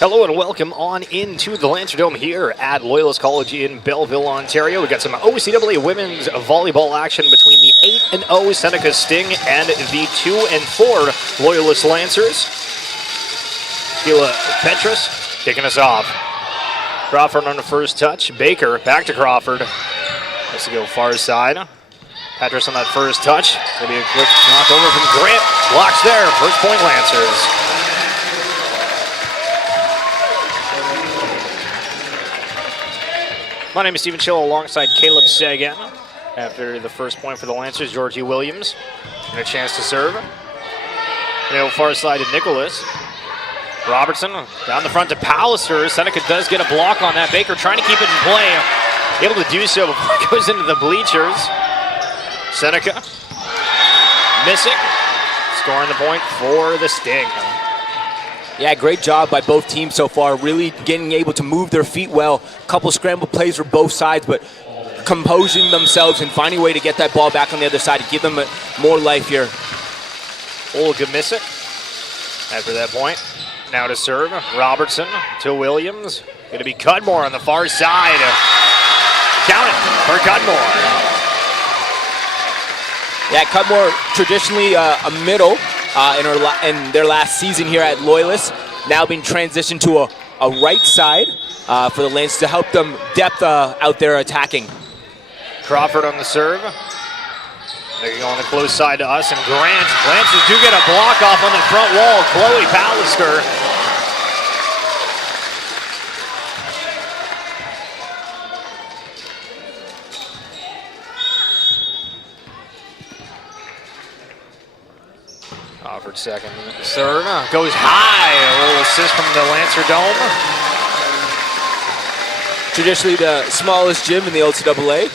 Hello and welcome on into the Lancer Dome here at Loyalist College in Belleville, Ontario. We've got some OCAA women's volleyball action between the 8-0 Seneca Sting and the 2-4 Loyalist Lancers. Sheila Petrus kicking us off. Crawford on the first touch. Baker back to Crawford. Has to go far side. Petrus on that first touch. Maybe a quick knock over from Grant. Blocks there. First point Lancers. My name is Stephen Chill alongside Caleb Sagan. After the first point for the Lancers, Georgie Williams and a chance to serve. Now far side to Nicholas. Robertson down the front to Pallister. Seneca does get a block on that. Baker trying to keep it in play. Able to do so before it goes into the bleachers. Seneca. Missick scoring the point for the Sting. Yeah, great job by both teams so far, really getting able to move their feet well. Couple scramble plays for both sides, but composing themselves and finding a way to get that ball back on the other side to give them more life here. Olga Missick after that point. Now to serve, Robertson to Williams. Going to be Cudmore on the far side. Count it for Cudmore. Yeah, Cudmore traditionally a middle in their last season here at Loyalist, now being transitioned to a right side for the Lancers to help them depth out there attacking. Crawford on the serve. They go on the close side to us, and Grant. Lancers do get a block off on the front wall. Chloe Pallister. Crawford second serve. Goes high. A little assist from the Lancer Dome. Traditionally the smallest gym in the OCAA.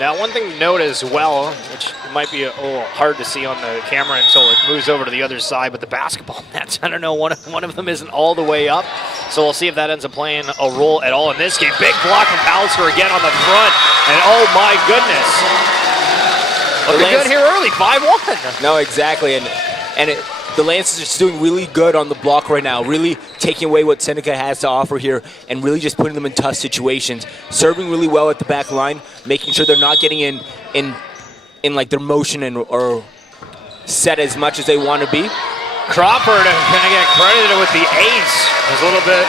Now, one thing to note as well, which might be a little hard to see on the camera until it moves over to the other side, but the basketball nets, I don't know, one of them isn't all the way up. So we'll see if that ends up playing a role at all in this game. Big block from Pallister again on the front. And oh my goodness. Looking good here early, 5-1. No, exactly. The Lancers are just doing really good on the block right now, really taking away what Seneca has to offer here and really just putting them in tough situations. Serving really well at the back line, making sure they're not getting in like their motion or set as much as they want to be. Crawford going to get credited with the ace. There's a little bit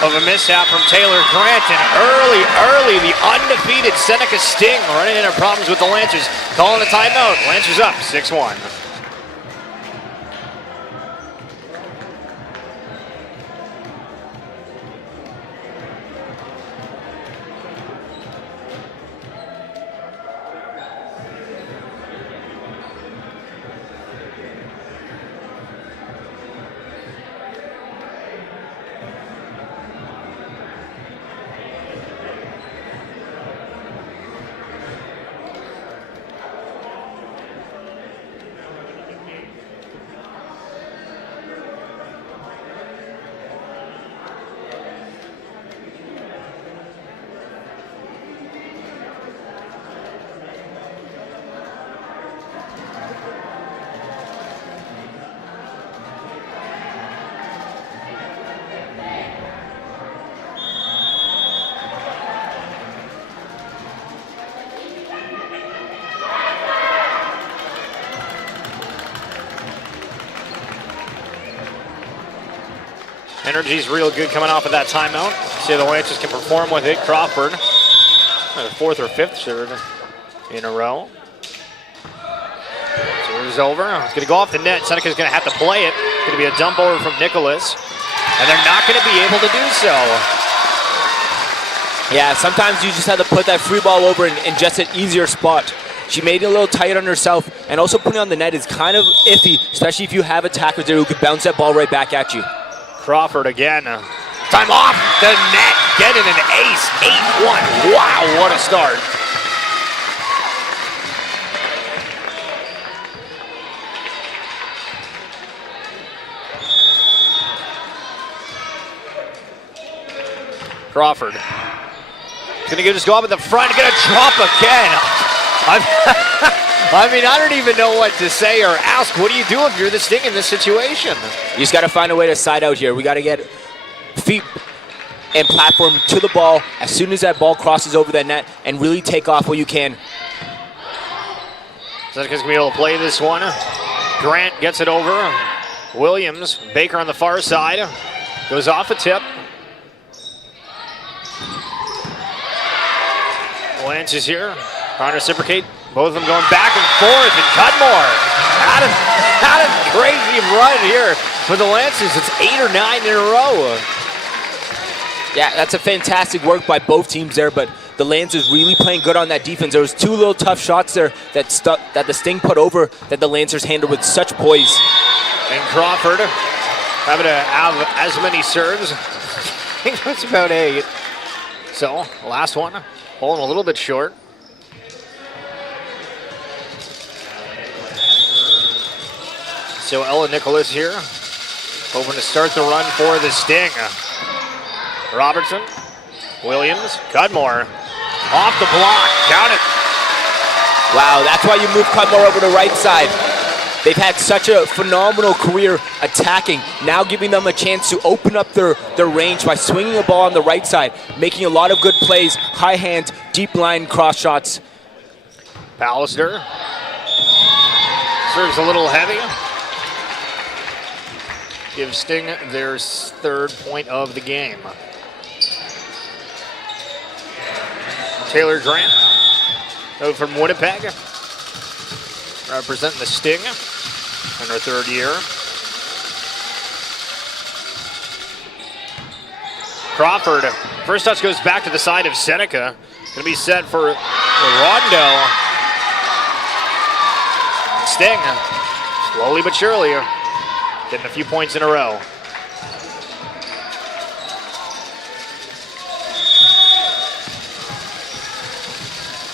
of a mishap from Taylor Grant, and early, the undefeated Seneca Sting running into problems with the Lancers. Calling a timeout. Lancers up 6-1. Energy's real good coming off of that timeout. See if the Lancers can perform with it. Crawford, the fourth or fifth serve in a row. Serve's over. It's going to go off the net. Seneca's going to have to play it. It's going to be a dump over from Nicholas. And they're not going to be able to do so. Yeah, sometimes you just have to put that free ball over in just an easier spot. She made it a little tight on herself, and also putting it on the net is kind of iffy, especially if you have attackers there who could bounce that ball right back at you. Crawford again. Time off the net. Getting an ace. 8-1. Wow, what a start. Crawford. Gonna just go up in the front, gonna drop again. I mean, I don't even know what to say or ask. What do you do if you're the Sting in this situation? You just got to find a way to side out here. We got to get feet and platform to the ball as soon as that ball crosses over that net and really take off what you can. Seneca's going to be able to play this one. Grant gets it over. Williams, Baker on the far side. Goes off a tip. Lance is here. Trying to reciprocate. Both of them going back and forth. And Cudmore had a crazy run here for the Lancers. It's 8 or 9 in a row. Yeah, that's a fantastic work by both teams there, but the Lancers really playing good on that defense. There was 2 little tough shots there that the Sting put over that the Lancers handled with such poise. And Crawford having to have as many serves. I think that's about 8. So, last one, falling a little bit short. So Ella Nicholas here, hoping to start the run for the Sting. Robertson, Williams, Cudmore, off the block, count it. Wow, that's why you move Cudmore over to the right side. They've had such a phenomenal career attacking, now giving them a chance to open up their range by swinging the ball on the right side, making a lot of good plays, high hands, deep line cross shots. Pallister serves a little heavy. Gives Sting their 3rd point of the game. Taylor Grant, out from Winnipeg, representing the Sting in her 3rd year. Crawford, first touch goes back to the side of Seneca. Going to be set for Rondo. Sting, slowly but surely, getting a few points in a row.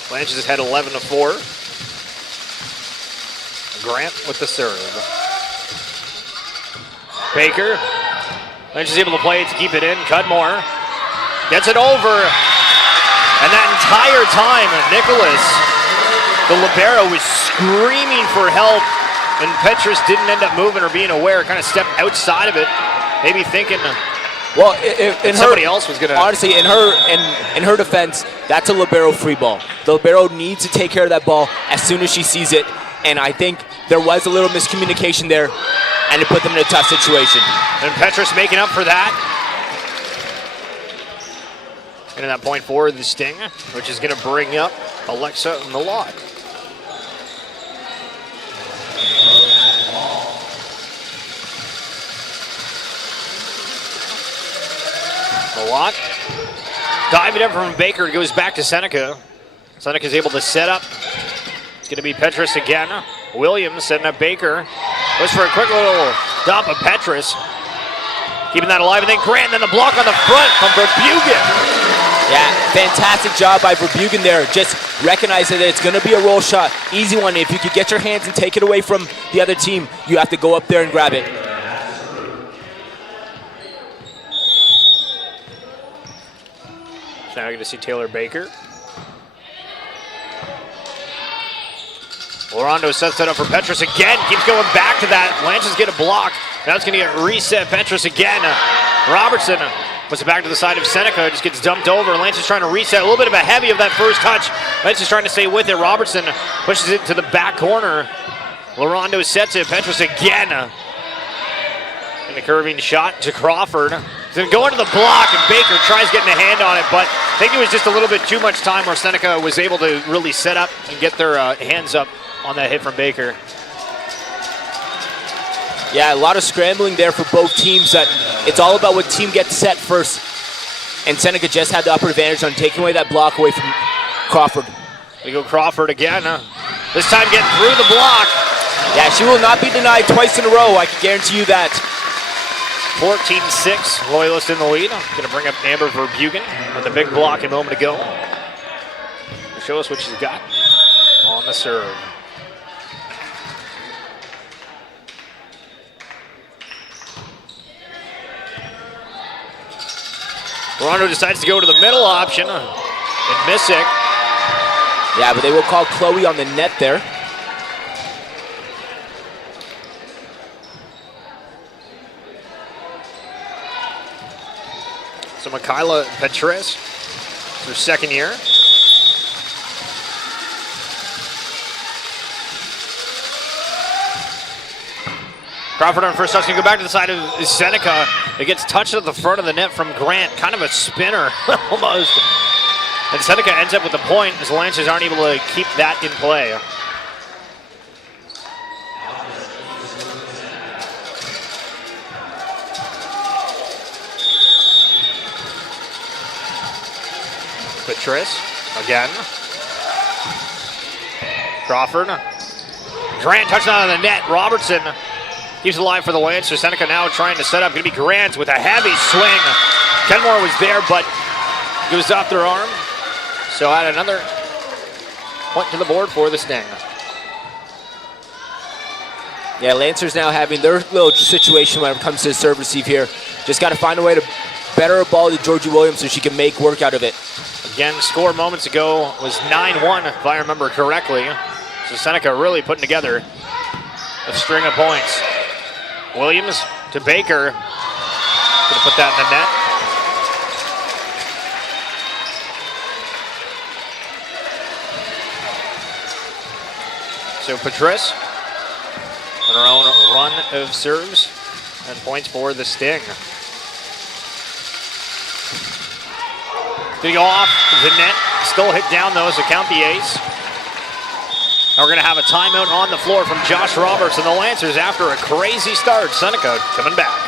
Blanche has had 11-4. Grant with the serve. Baker. Blanche is able to play it to keep it in. Cudmore gets it over. And that entire time, Nicholas, the libero, was screaming for help. And Petrus didn't end up moving or being aware, kind of stepped outside of it, maybe thinking well, somebody else was going to. Honestly, in her defense, that's a libero free ball. The libero needs to take care of that ball as soon as she sees it, and I think there was a little miscommunication there, and it put them in a tough situation. And Petrus making up for that. And that point for the Sting, which is going to bring up Alexa Milot. Milot diving up from Baker, goes back to Seneca. Seneca's able to set up. It's going to be Petrus again. Williams setting up Baker. Goes for a quick little dump of Petrus. Keeping that alive, and then Grant, and then the block on the front from Verbugen. Yeah, fantastic job by Verbugen there. Just recognize that it's going to be a roll shot. Easy one. If you could get your hands and take it away from the other team, you have to go up there and grab it. So now we're going to see Taylor Baker. Lorondo sets that up for Petrus again. Keeps going back to that. Lanches get a block. Now it's going to get reset. Petrus again. Robertson puts it back to the side of Seneca. Just gets dumped over. Lance is trying to reset. A little bit of a heavy of that first touch. Lance is trying to stay with it. Robertson pushes it to the back corner. Lorondo sets it. Petrus again. And a curving shot to Crawford. He's going to go into the block, and Baker tries getting a hand on it, but I think it was just a little bit too much time where Seneca was able to really set up and get their hands up on that hit from Baker. Yeah, a lot of scrambling there for both teams. That it's all about what team gets set first. And Seneca just had the upper advantage on taking away that block away from Crawford. We go Crawford again. This time getting through the block. Yeah, she will not be denied twice in a row. I can guarantee you that. 14-6, Loyalist in the lead. Going to bring up Amber Verbugen with a big block a moment ago. Show us what she's got on the serve. Rondo decides to go to the middle option. And Missick Yeah, but they will call Chloe on the net there. So Michaela Petris, her second year. Crawford on first touch, can go back to the side of Seneca. It gets touched at the front of the net from Grant, kind of a spinner almost. And Seneca ends up with the point as the Lancers aren't able to keep that in play. Petris again. Crawford. Grant touchdown on the net. Robertson keeps it alive for the Lancers. Seneca now trying to set up. Going to be Grant with a heavy swing. Kenmore was there, but goes off their arm. So add another point to the board for the Sting. Yeah, Lancers now having their little situation when it comes to the serve receive here. Just got to find a way to better a ball to Georgie Williams so she can make work out of it. Again, score moments ago was 9-1, if I remember correctly. So Seneca really putting together a string of points. Williams to Baker. Gonna put that in the net. So Petris on her own run of serves and points for the Sting. Did he go off the net? Still hit down though, so count the ace. And we're going to have a timeout on the floor from Josh Roberts and the Lancers after a crazy start. Seneca coming back.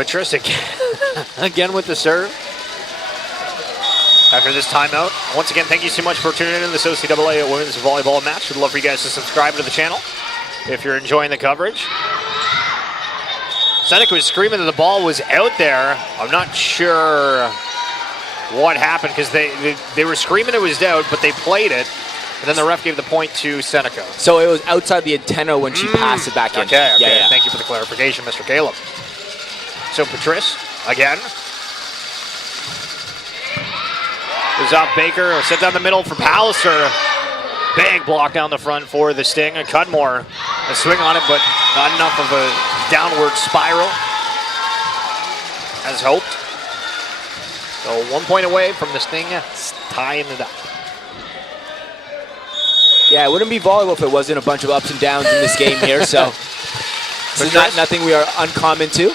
Petris again with the serve. After this timeout, once again, thank you so much for tuning in to this OCAA Women's Volleyball match. We'd love for you guys to subscribe to the channel if you're enjoying the coverage. Seneca was screaming that the ball was out there. I'm not sure what happened because they were screaming it was out, but they played it. And then the ref gave the point to Seneca. So it was outside the antenna when she passed it back in. Okay. Yeah. Thank you for the clarification, Mr. Caleb. So Petris again. Goes off Baker, set down the middle for Palliser. Big block down the front for the Sting. And Cudmore, a swing on it, but not enough of a downward spiral as hoped. So 1 point away from the Sting tying it up. Yeah, it wouldn't be volleyball if it wasn't a bunch of ups and downs in this game here, so this is nothing we are uncommon to.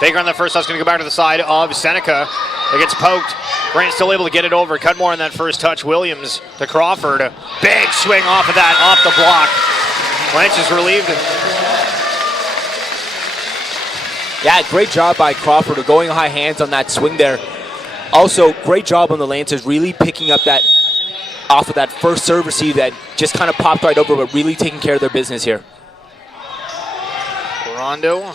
Baker on the first touch, going to go back to the side of Seneca. It gets poked. Grant still able to get it over. Cudmore on that first touch. Williams to Crawford. Big swing off of that, off the block. Lynch is relieved. Yeah, great job by Crawford of going high hands on that swing there. Also, great job on the Lancers really picking up that off of that first serve receive that just kind of popped right over, but really taking care of their business here. Rondo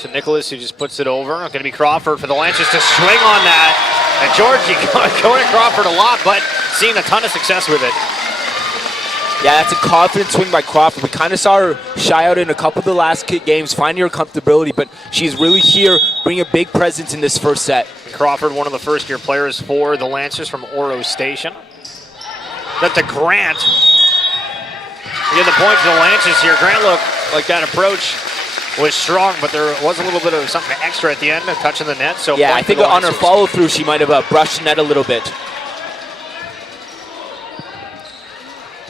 to Nicholas, who just puts it over. Going to be Crawford for the Lancers to swing on that. And Georgie going at Crawford a lot, but seeing a ton of success with it. Yeah, that's a confident swing by Crawford. We kind of saw her shy out in a couple of the last games, finding her comfortability, but she's really here, bringing a big presence in this first set. And Crawford, one of the first-year players for the Lancers from Oro Station. That to Grant. We get the point to the Lancers here. Grant looked like that approach was strong, but there was a little bit of something extra at the end, touching the net. So yeah, I think on her follow-through, she might have brushed the net a little bit.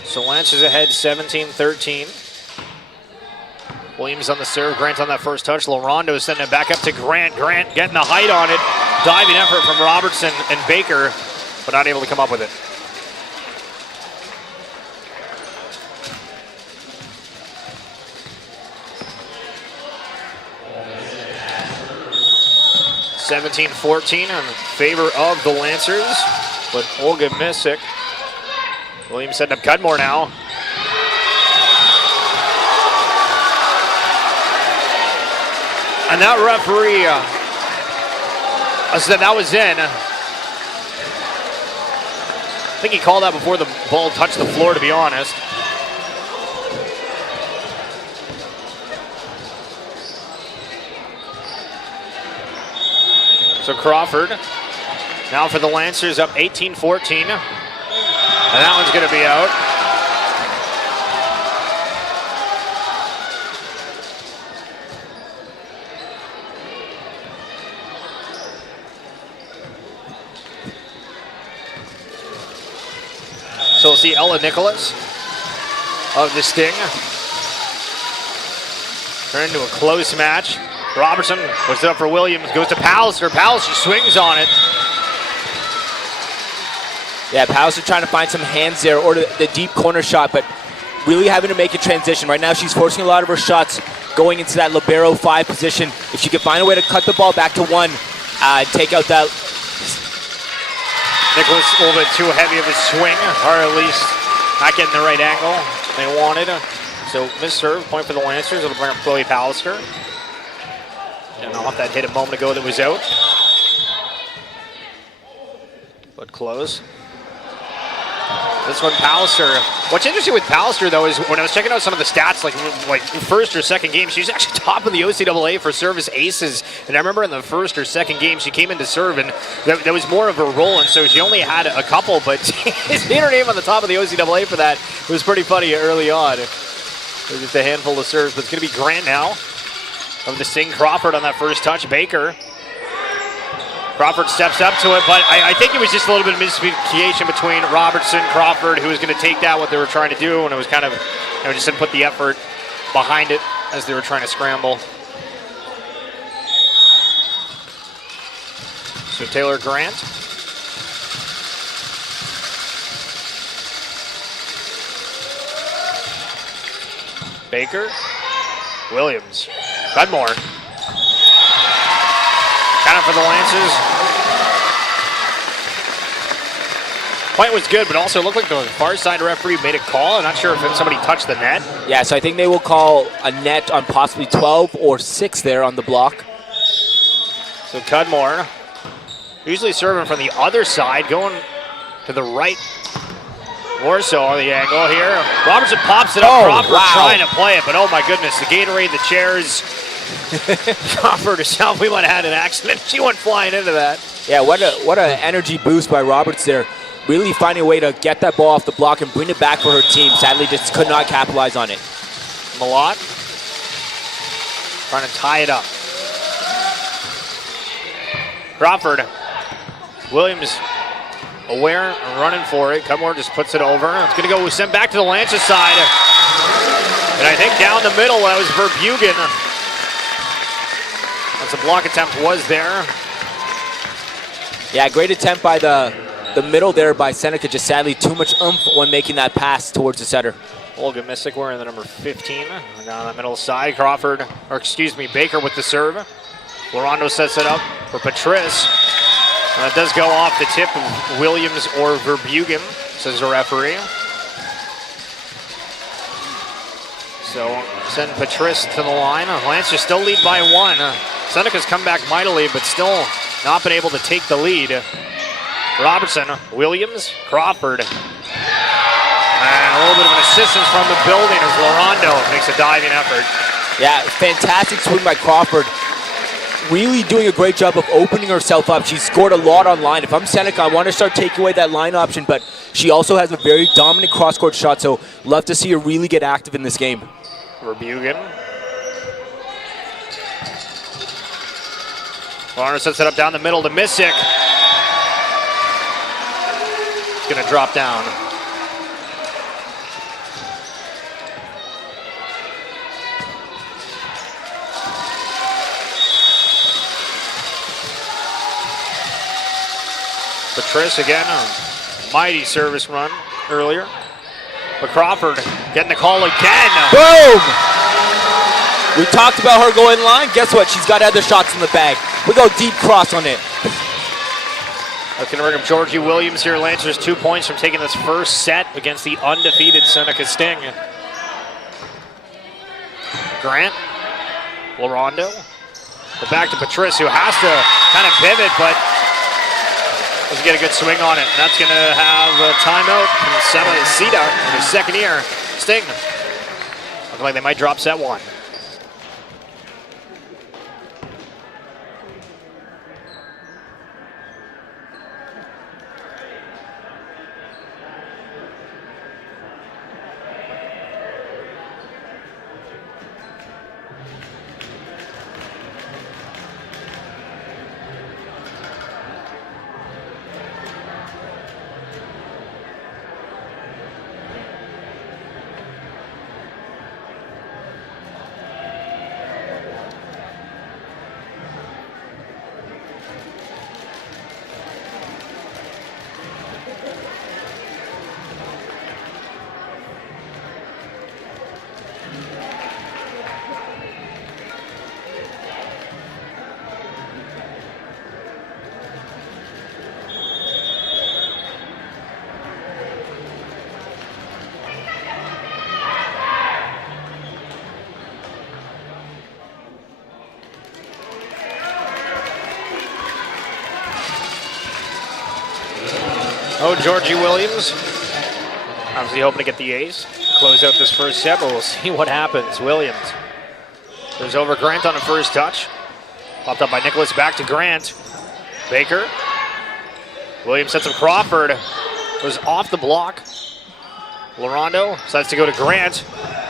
So Lance is ahead 17-13. Williams on the serve, Grant on that first touch. Lorondo sending it back up to Grant. Grant getting the height on it. Diving effort from Robertson and Baker, but not able to come up with it. (17-14) in favor of the Lancers with Olga Misick. Williams setting up Cudmore now. And that referee said that was in. I think he called that before the ball touched the floor, to be honest. So Crawford now for the Lancers, up 18-14. And that one's going to be out. So we'll see Ella Nicholas of the Sting. Turn into a close match. Robertson puts it up for Williams, goes to Pallister. Pallister swings on it. Yeah, Pallister trying to find some hands there, or the deep corner shot, but really having to make a transition. Right now she's forcing a lot of her shots going into that libero 5 position. If she could find a way to cut the ball back to 1, take out that. Nicholas a little bit too heavy of a swing, or at least not getting the right angle they wanted. So missed serve, point for the Lancers. It'll bring up Chloe Pallister. And off that hit a moment ago that was out. But close. This one, Pallister. What's interesting with Pallister, though, is when I was checking out some of the stats, like first or second game, she was actually top in the OCAA for service aces. And I remember in the first or second game, she came into serve, and that was more of her role, and so she only had a couple, but seeing her name on the top of the OCAA for that was pretty funny early on. It was just a handful of serves, but it's going to be Grant now of the Sting. Crawford on that first touch. Baker. Crawford steps up to it, but I think it was just a little bit of miscommunication between Robertson, Crawford, who was going to take that, what they were trying to do, and it was kind of, just didn't put the effort behind it as they were trying to scramble. So Taylor Grant. Baker. Williams. Cudmore. Kind of for the Lancers. Point was good, but also looked like the far side referee made a call. I'm not sure if somebody touched the net. Yeah, so I think they will call a net on possibly 12 or 6 there on the block. So Cudmore, usually serving from the other side, going to the right more so on the angle here. Robertson pops it up. Crawford trying to play it, but oh my goodness, the Gatorade, the chairs. Crawford herself, we might have had an accident. She went flying into that. Yeah, what a energy boost by Roberts there. Really finding a way to get that ball off the block and bring it back for her team. Sadly, just could not capitalize on it. Malott trying to tie it up. Crawford. Williams aware and running for it. Cudmore just puts it over. It's going to go sent back to the Lancers side. And I think down the middle, that was Verbugen. That's a block attempt was there. Yeah, great attempt by the middle there by Seneca. Just sadly too much oomph when making that pass towards the setter. Olga Misick wearing the number 15. Down the middle side, Baker with the serve. Lorondo sets it up for Patrice. That does go off the tip of Williams or Verbugen, says the referee. So send Patrice to the line. Lancers still lead by 1. Seneca's come back mightily, but still not been able to take the lead. Robertson, Williams, Crawford. And a little bit of an assistance from the building as Lorondo makes a diving effort. Yeah, fantastic swing by Crawford. Really doing a great job of opening herself up. She's scored a lot on line. If I'm Seneca, I want to start taking away that line option, but she also has a very dominant cross-court shot, so love to see her really get active in this game. Verbugen. Varner sets it up down the middle to Missick. It's going to drop down. Patrice again, a mighty service run earlier. But Crawford getting the call again. Boom! We talked about her going line. Guess what? She's got other shots in the bag. We go deep cross on it. That's going to bring up Georgie Williams here. Lancers 2 points from taking this first set against the undefeated Seneca Sting. Grant, Larondo. But back to Patrice, who has to kind of pivot, but doesn't get a good swing on it. And that's going to have a timeout from Sita in his second year. Sting. Looks like they might drop set one. Oh, Georgie Williams. Obviously hoping to get the ace. Close out this first set, but we'll see what happens. Williams. Goes over Grant on the first touch. Popped up by Nicholas, back to Grant. Baker. Williams sets up Crawford. Goes off the block. Larondo decides to go to Grant.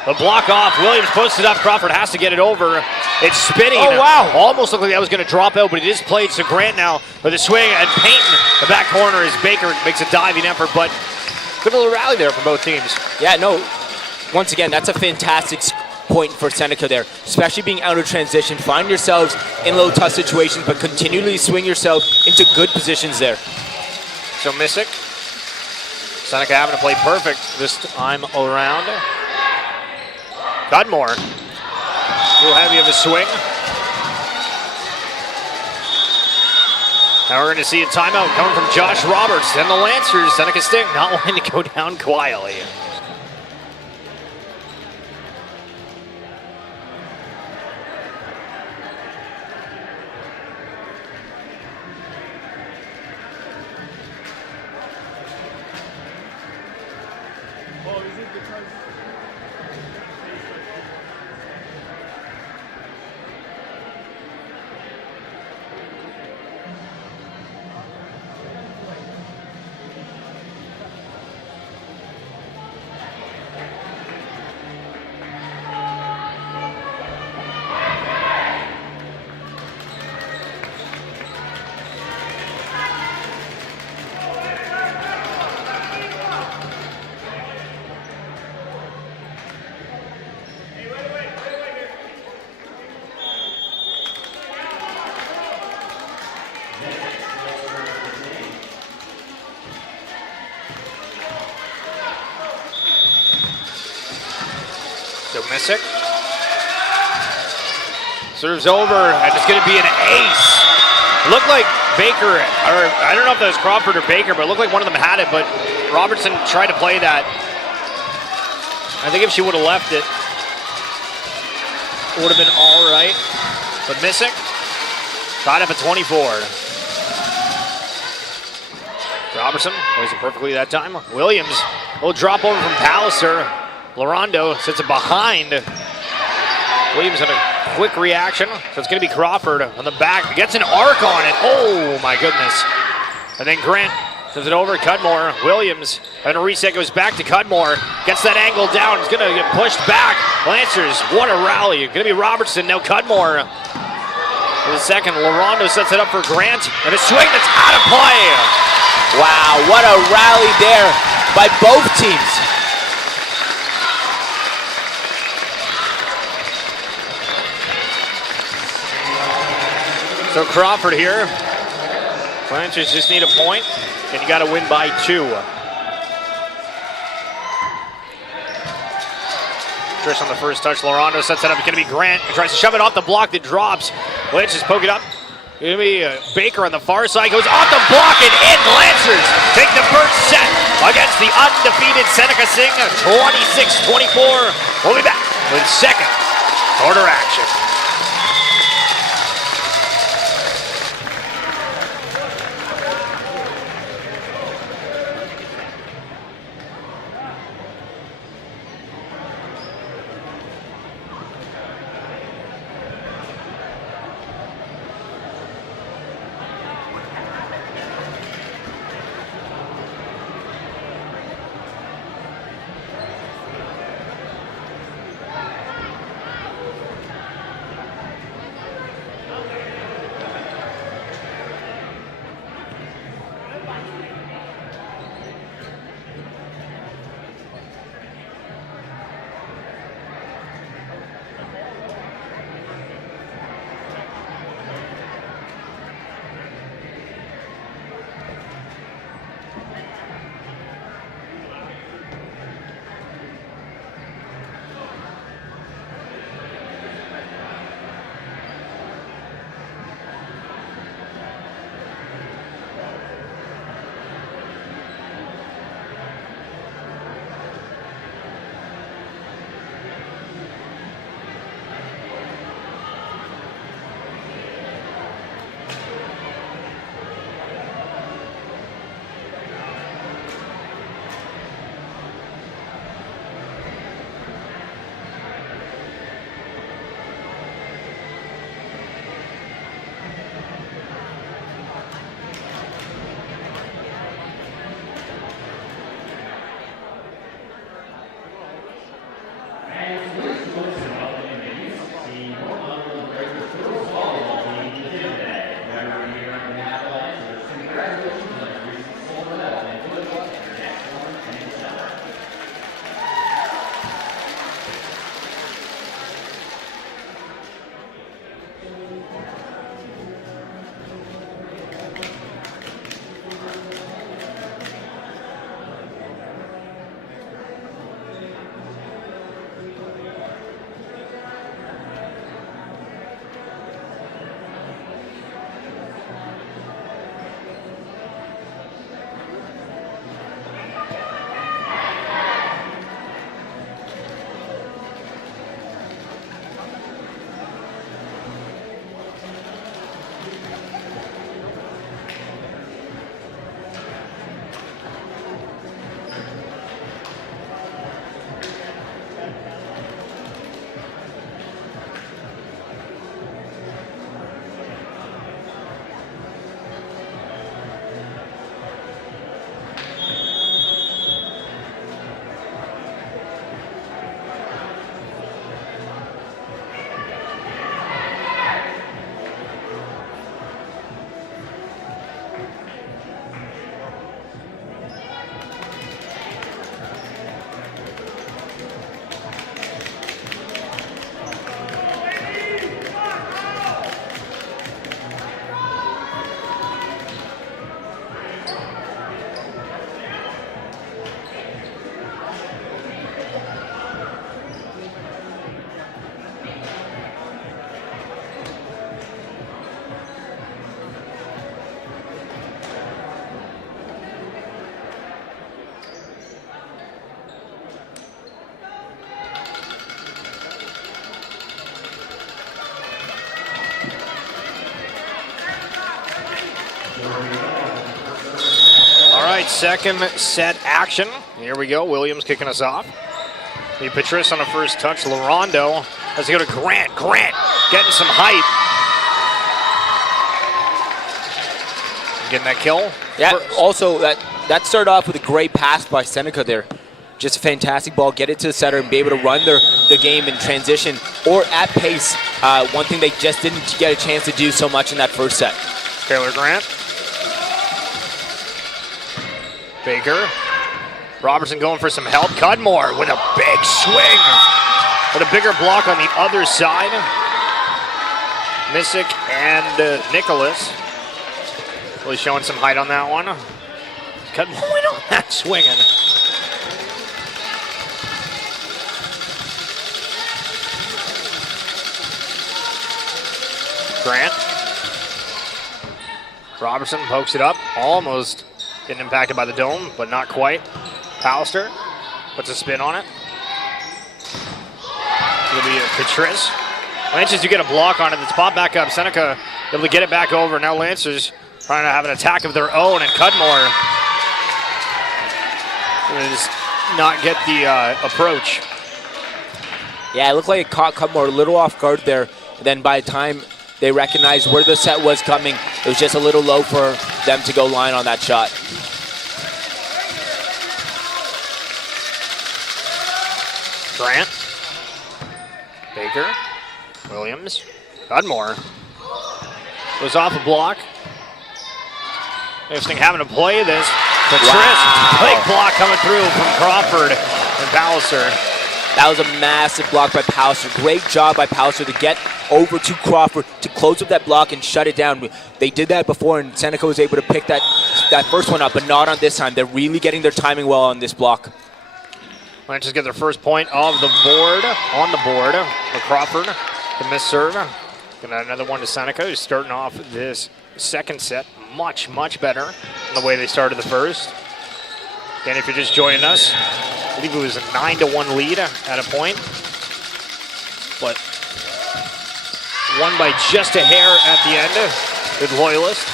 The block off. Williams posts it up. Crawford has to get it over. It's spinning. Oh, wow. Almost looked like that was going to drop out, but it is played. So Grant now with a swing, and Payton, the back corner, is Baker makes a diving effort, but good little rally there from both teams. Yeah, no. Once again, that's a fantastic point for Seneca there, especially being out of transition. Find yourselves in little tough situations, but continually swing yourself into good positions there. So Missick. Seneca having to play perfect this time around. Cudmore. A little heavy of a swing. Now we're going to see a timeout coming from Josh Roberts and the Lancers. Seneca Sting not wanting to go down quietly. So Missick serves over, and it's going to be an ace. It looked like Baker, or I don't know if that was Crawford or Baker, but it looked like one of them had it, but Robertson tried to play that. I think if she would have left it, it would have been all right. But Missick tied up at 24. Robertson plays it perfectly that time. Williams will drop over from Palliser. Larondo sits it behind. Williams had a quick reaction, so it's going to be Crawford on the back. Gets an arc on it. Oh, my goodness. And then Grant sends it over to Cudmore. Williams, and a reset goes back to Cudmore. Gets that angle down. It's going to get pushed back. Lancers, what a rally. Going to be Robertson, now Cudmore. For the second, Lorondo sets it up for Grant, and a swing that's out of play. Wow, what a rally there by both teams. So Crawford here. Lancers just need a point, and you got to win by 2. Trish on the first touch. Lorondo sets it up. It's going to be Grant. He tries to shove it off the block that drops. Lynch is poking up. Going to be Baker on the far side. Goes off the block and in. Lancers take the first set against the undefeated Seneca Sing. 26-24. We'll be back with second quarter action. All right, second set action. Here we go. Williams kicking us off. Patris on the first touch. Lorondo has to go to Grant. Grant getting some height. Getting that kill. Yeah, also that started off with a great pass by Seneca there. Just a fantastic ball. Get it to the setter and be able to run the game in transition or at pace One thing they just didn't get a chance to do so much in that first set. Taylor Grant. Baker. Robertson going for some help. Cudmore with a big swing. With a bigger block on the other side. Missick and Nicholas. Really showing some height on that one. Cudmore went on that swinging. Grant. Robertson pokes it up. Almost getting impacted by the dome, but not quite. Pallister puts a spin on it. It'll be Patrice. Lancers do get a block on it. It's popped back up. Seneca able to get it back over. Now Lancers trying to have an attack of their own, and Cudmore just not get the approach. Yeah, it looked like it caught Cudmore a little off guard there. And then by the time they recognized where the set was coming, it was just a little low for them to go line on that shot. Grant. Baker. Williams. Cudmore. Was off a block. Interesting having to play this. Patrice. Wow. Big block coming through from Crawford and Pallister. That was a massive block by Pallister. Great job by Pallister to get over to Crawford to close up that block and shut it down. They did that before, and Seneca was able to pick that first one up, but not on this time. They're really getting their timing well on this block. Lancers get their first point of the board, on the board for Crawford. The miss serve. Got another one to Seneca, who's starting off this second set much, much better than the way they started the first. Again, if you're just joining us, I believe it was a 9-1 lead at a point, but won by just a hair at the end with Loyalist.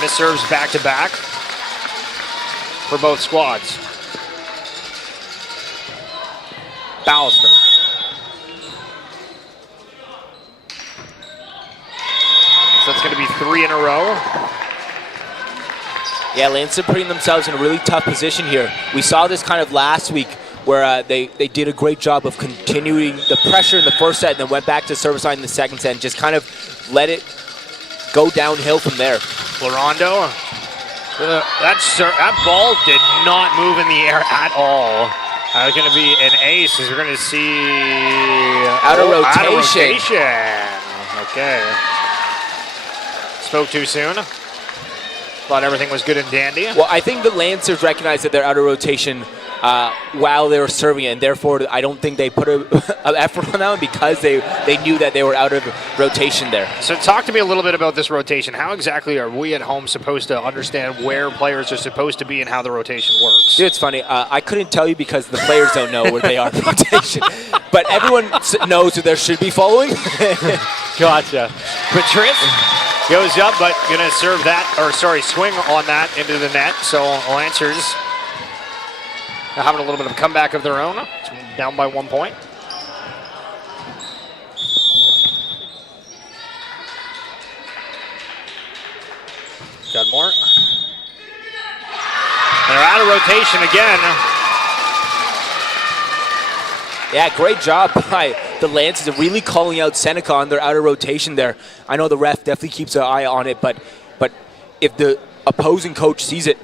Miss serves back-to-back for both squads. Pallister. So it's going to be 3 in a row. Yeah, Lansing putting themselves in a really tough position here. We saw this kind of last week where they did a great job of continuing the pressure in the first set and then went back to service line in the second set and just kind of let it go downhill from there. Florando, that ball did not move in the air at all. It's going to be an ace as we're going to see out of rotation. Okay. Spoke too soon. Thought everything was good and dandy. Well, I think the Lancers recognized that they're out of rotation while they were serving it, and therefore I don't think they put an effort on that one because they knew that they were out of rotation there. So talk to me a little bit about this rotation. How exactly are we at home supposed to understand where players are supposed to be and how the rotation works? Dude, it's funny. I couldn't tell you because the players don't know where they are in rotation. But everyone knows who they should be following. Gotcha. Patrice goes up, but gonna serve that, swing on that into the net. So Lancers now having a little bit of a comeback of their own. It's down by 1 point. Cudmore. And they're out of rotation again. Yeah, great job by the Lancers of really calling out Seneca on their outer rotation there. I know the ref definitely keeps an eye on it, but if the opposing coach sees it,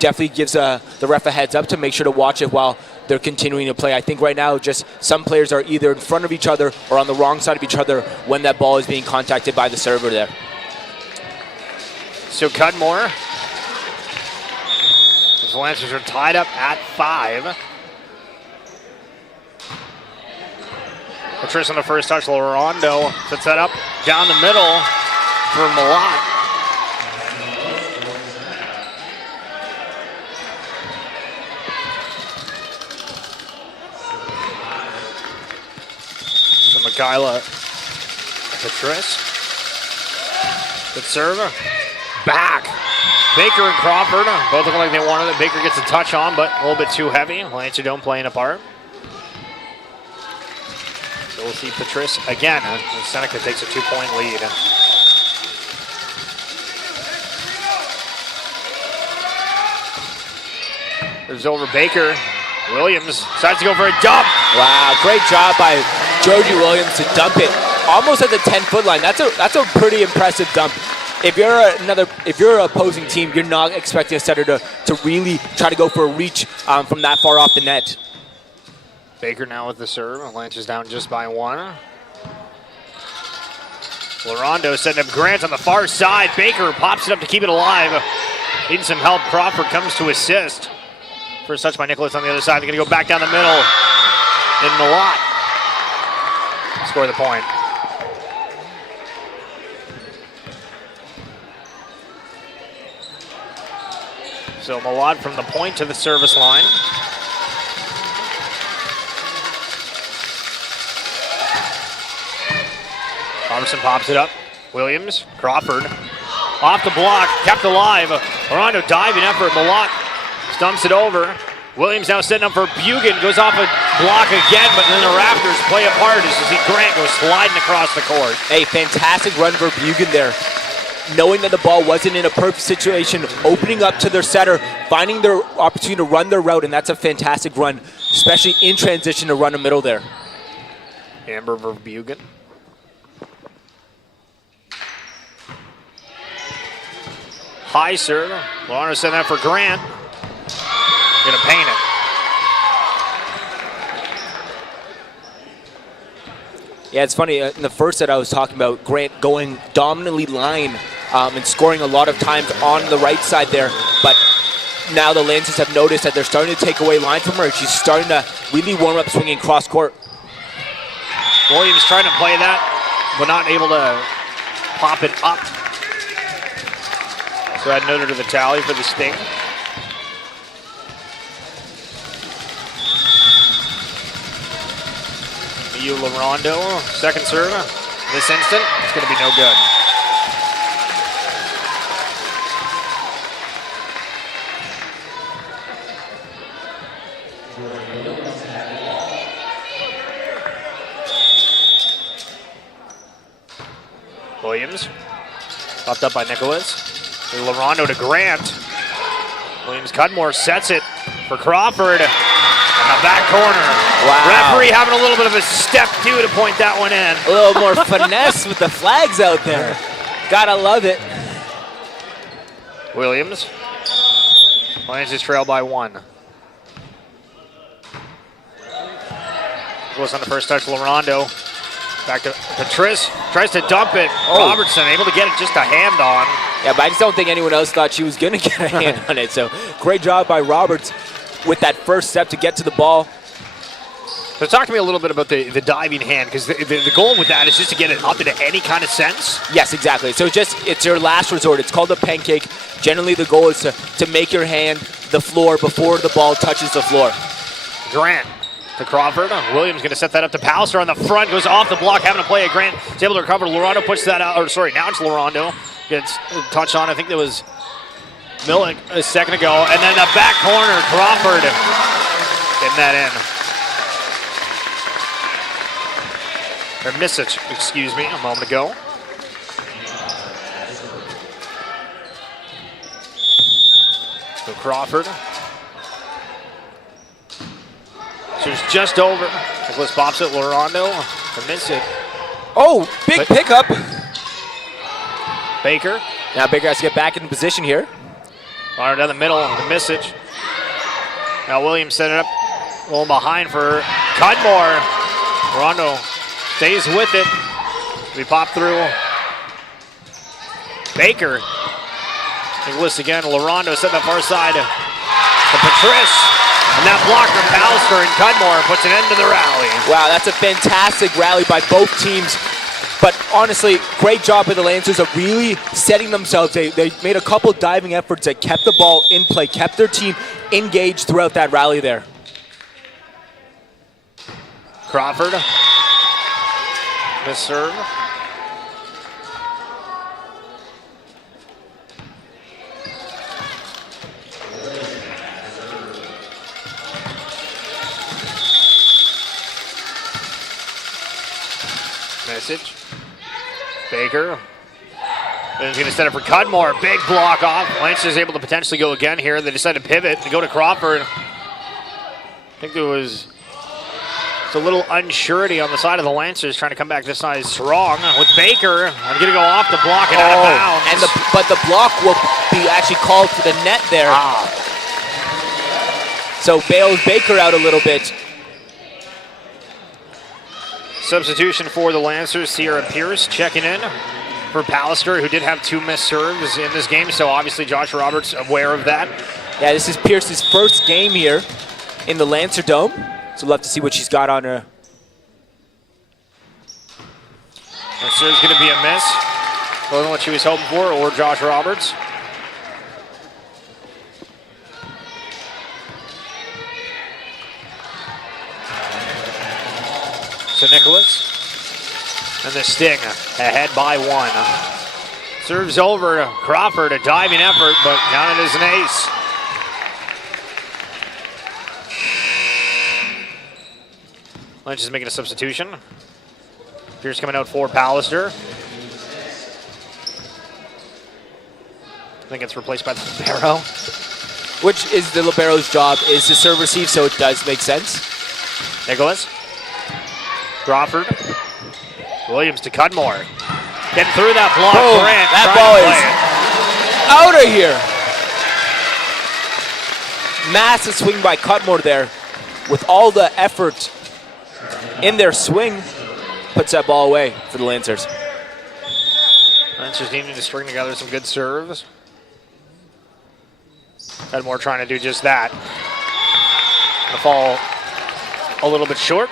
definitely gives the ref a heads up to make sure to watch it while they're continuing to play. I think right now just some players are either in front of each other or on the wrong side of each other when that ball is being contacted by the server there. So Cudmore, the Lancers are tied up at 5. Patrice on the first touch. Lorondo sets that up down the middle for Malott. So Mikhaila Patrice. Good serve. Back. Baker and Crawford both looking like they wanted it. Baker gets a touch on, but a little bit too heavy. Lancer Dome playing a part. We'll see Patrice again. Seneca takes a 2-point lead. There's over Baker. Williams decides to go for a dump. Wow, great job by Georgie Williams to dump it almost at the 10-foot line. That's a pretty impressive dump. If you're an opposing team, you're not expecting a setter to really try to go for a reach from that far off the net. Baker now with the serve. Lances down just by one. Larondo setting up Grant on the far side. Baker pops it up to keep it alive. Needing some help. Crawford comes to assist. First touch by Nicholas on the other side. They're going to go back down the middle. In Malott. Score the point. So Malott from the point to the service line. Robertson pops it up. Williams, Crawford, off the block, kept alive. Larondo diving effort. Malott stumps it over. Williams now setting up for Bugan, goes off a block again, but then the Raptors play apart as you see Grant go sliding across the court. A fantastic run for Bugan there. Knowing that the ball wasn't in a perfect situation, opening up to their setter, finding their opportunity to run their route, and that's a fantastic run, especially in transition to run a middle there. Amber for Bugan. High serve. Larondo sent that for Grant. Gonna paint it. Yeah, it's funny. In the first set I was talking about Grant going dominantly line and scoring a lot of times on the right side there. But now the Lancers have noticed that they're starting to take away line from her. She's starting to really warm up swinging cross court. Williams trying to play that, but not able to pop it up. So add noted to the tally for the Sting. Larondo, second serve. This instant, it's going to be no good. Williams, popped up by Nicholas. Larondo to Grant. Williams Cudmore sets it for Crawford. In the back corner. Wow. Referee having a little bit of a step due to point that one in. A little more finesse with the flags out there. Gotta love it. Williams. Lions his trail by one. Goes on the first touch, Larondo. Back to Patrice. Tries to dump it. Oh. Robertson able to get it just a hand on. Yeah, but I just don't think anyone else thought she was gonna get a hand on it. So great job by Roberts with that first step to get to the ball. So talk to me a little bit about the diving hand, because the goal with that is just to get it up into any kind of sense. Yes, exactly. So it's your last resort. It's called a pancake. Generally, the goal is to make your hand the floor before the ball touches the floor. Grant to Crawford. Williams going to set that up to Pallister on the front. Goes off the block, having to play it. Grant is able to recover. Larondo puts that out. Or sorry, now it's Larondo. Gets a touch on. I think that was Milik a second ago. And then the back corner, Crawford getting that in. Or Misic, excuse me, a moment ago. So Crawford. So it's just over. Nicholas pops it, Larondo. To Misic. Oh, big pickup. Baker. Now Baker has to get back in position here. Larondo down the middle to Misic. Now Williams set it up. Rolling behind for Cudmore. Larondo stays with it. We pop through. Baker. Nicholas again. Larondo setting the far side to Patrice. And that block from Pallister and Cudmore puts an end to the rally. Wow, that's a fantastic rally by both teams. But honestly, great job by the Lancers of really setting themselves. They made a couple diving efforts that kept the ball in play, kept their team engaged throughout that rally there. Crawford. Miss serve. Message. Baker. Is going to set it for Cudmore. Big block off. Lance is able to potentially go again here. They decide to pivot and go to Crawford. I think there was It's a little unsurety on the side of the Lancers, trying to come back this side strong with Baker. I'm going to go off the block and out of bounds. But the block will be actually called to the net there. So bails Baker out a little bit. Substitution for the Lancers, Sierra Pierce checking in for Pallister, who did have 2 missed serves in this game, so obviously Josh Roberts aware of that. Yeah, this is Pierce's first game here in the Lancer Dome, so we'll have to see what she's got on her. That serve's going to be a miss. Wasn't what she was hoping for, or Josh Roberts. So Nicholas. And the Sting ahead by 1. Serves over to Crawford, a diving effort, but counted as an ace. Lynch is making a substitution. Pierce coming out for Pallister. I think it's replaced by the libero. Which is the libero's job, is to serve receive, so it does make sense. Nicholas. Crawford. Williams to Cudmore. Getting through that block. Boom. Grant That ball is out of here. Massive swing by Cudmore there. With all the effort in their swing, puts that ball away for the Lancers. Lancers needing to string together some good serves. Cudmore trying to do just that. Gonna fall a little bit short.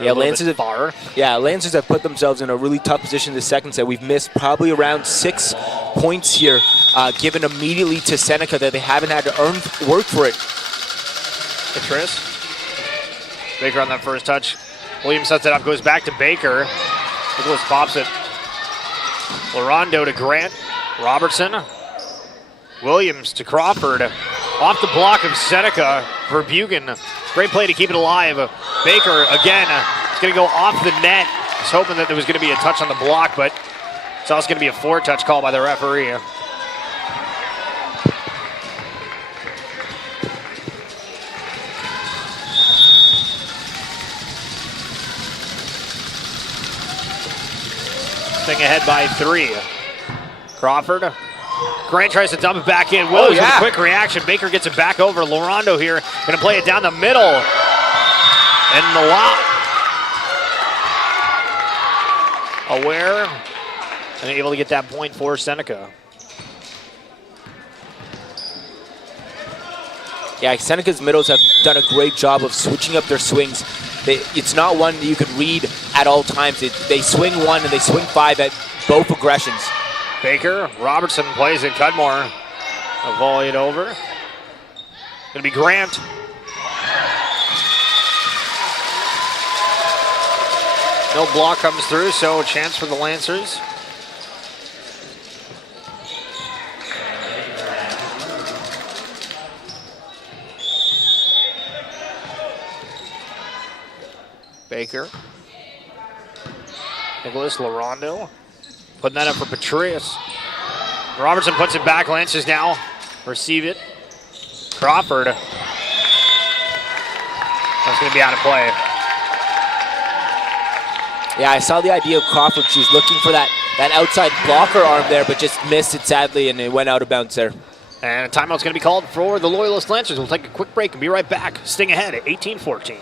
Yeah, Lancers have put themselves in a really tough position this second set. We've missed probably around 6 points here, given immediately to Seneca that they haven't had to work for it. Patris. Baker on that first touch. Williams sets it up, goes back to Baker. Nicholas pops it. Larondo to Grant. Robertson. Williams to Crawford. Off the block of Seneca for Bugan. Great play to keep it alive. Baker again. It's going to go off the net. I was hoping that there was going to be a touch on the block, but it's also going to be a 4-touch call by the referee. Thing ahead by 3. Crawford. Grant tries to dump it back in. Williams with a quick reaction. Baker gets it back over. Larondo here. Going to play it down the middle. And the lob. Aware. And able to get that point for Seneca. Yeah, Seneca's middles have done a great job of switching up their swings. It's not one that you can read at all times. They swing 1 and they swing 5 at both aggressions. Baker, Robertson plays it. Cudmore, a volley it over. Gonna be Grant. No block comes through, so a chance for the Lancers. Baker. Nicholas Larondo. Putting that up for Petrius. Robertson puts it back. Lancers now receive it. Crawford. That's going to be out of play. Yeah, I saw the idea of Crawford. She was looking for that outside blocker arm there, but just missed it sadly, and it went out of bounds there. And a timeout's going to be called for the Loyalist Lancers. We'll take a quick break and be right back. Sting ahead at 18-14.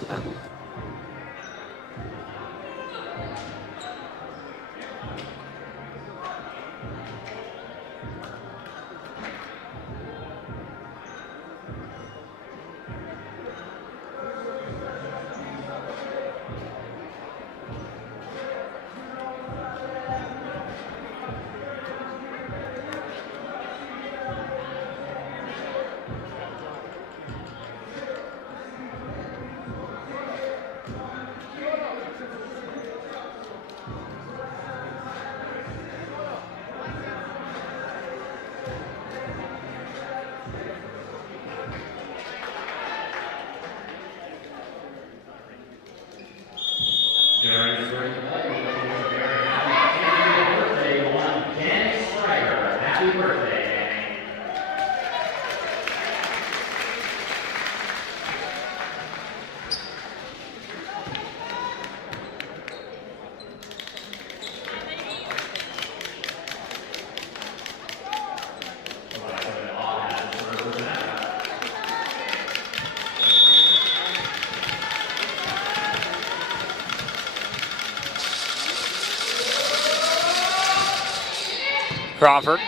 Crawford.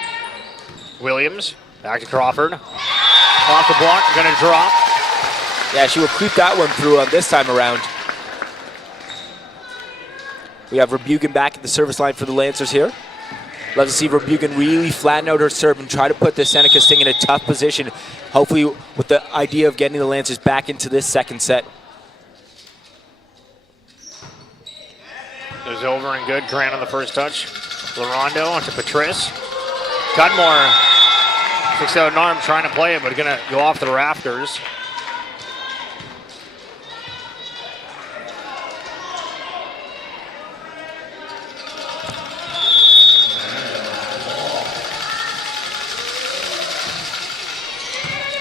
Williams. Back to Crawford. Off the block. Going to drop. Yeah, she will creep that one through on this time around. We have Rebugen back at the service line for the Lancers here. Love to see Rebugen really flatten out her serve and try to put the Seneca Sting in a tough position, hopefully with the idea of getting the Lancers back into this second set. Goes over and good. Grant on the first touch. Larondo to Patrice. Cudmore sticks out an arm trying to play it, but going to go off the rafters.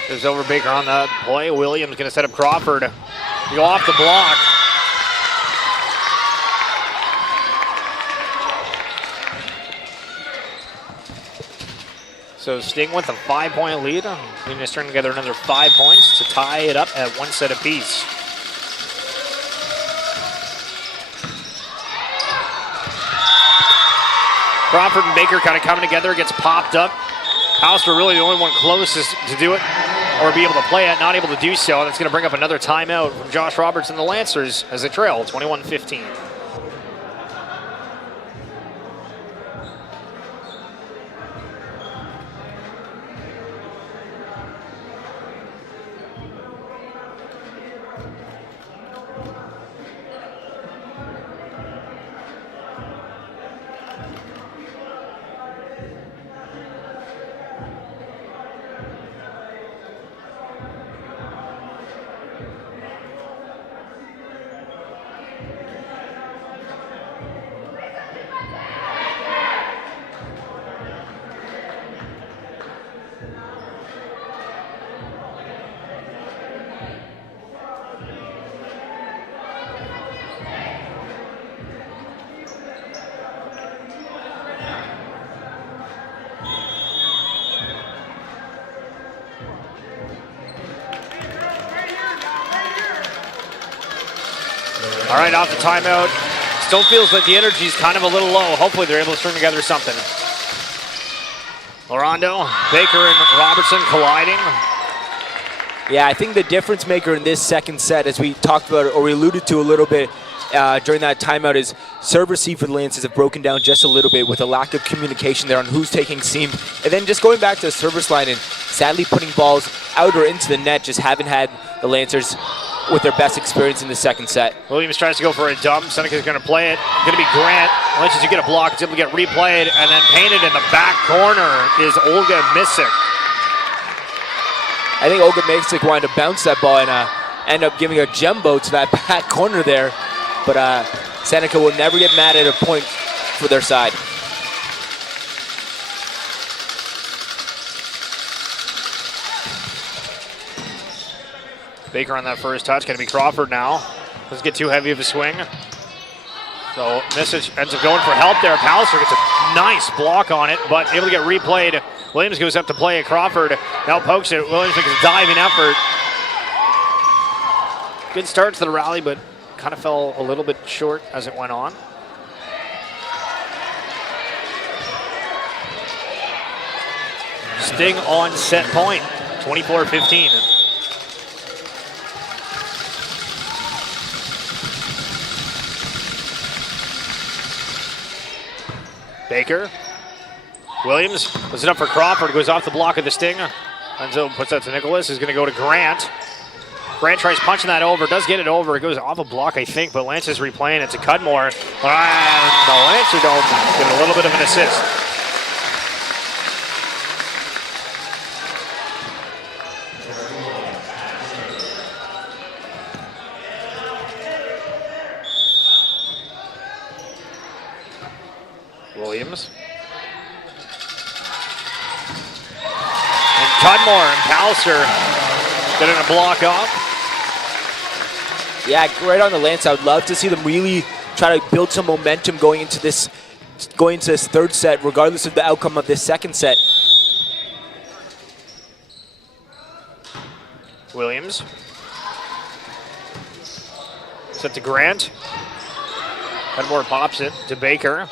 Goes over Baker on the play. Williams going to set up Crawford. Go off the block. So Sting with a 5-point lead. They just turn together another 5 points to tie it up at 1 set apiece. Crawford and Baker kind of coming together. Gets popped up. Pallister really the only one closest to do it or be able to play it, not able to do so. And it's going to bring up another timeout from Josh Roberts and the Lancers as they trail 21-15. All right, off the timeout. Still feels like the energy is kind of a little low. Hopefully they're able to string together something. Larondo, Baker, and Robertson colliding. Yeah, I think the difference maker in this second set, as we talked about or we alluded to a little bit during that timeout, is serve receive for the Lancers have broken down just a little bit with a lack of communication there on who's taking seam. And then just going back to the service line and sadly putting balls out or into the net, just haven't had the Lancers with their best experience in the second set. Williams tries to go for a dump. Seneca's going to play it. Going to be Grant. Once you get a block, it's able to get replayed, and then painted in the back corner is Olga Misick. I think Olga Misick wanted to bounce that ball and end up giving a jumbo to that back corner there. But Seneca will never get mad at a point for their side. Baker on that first touch. Going to be Crawford now. Doesn't get too heavy of a swing. So Misic ends up going for help there. Pallister gets a nice block on it, but able to get replayed. Williams goes up to play it. Crawford now pokes it. Williams makes a diving effort. Good start to the rally, but kind of fell a little bit short as it went on. Sting on set point, 24-15. Baker. Williams puts it up for Crawford, goes off the block of the Sting. Enzo puts that to Nicholas, who's going to go to Grant. Grant tries punching that over, does get it over. It goes off a block, I think, but Lance is replaying it to Cudmore. And the Lancer Dome get a little bit of an assist. Williams. And Cudmore and Pallister getting a block off. Yeah, right on the Lance. I would love to see them really try to build some momentum going into this third set, regardless of the outcome of this second set. Williams. Set to Grant. Cudmore pops it to Baker.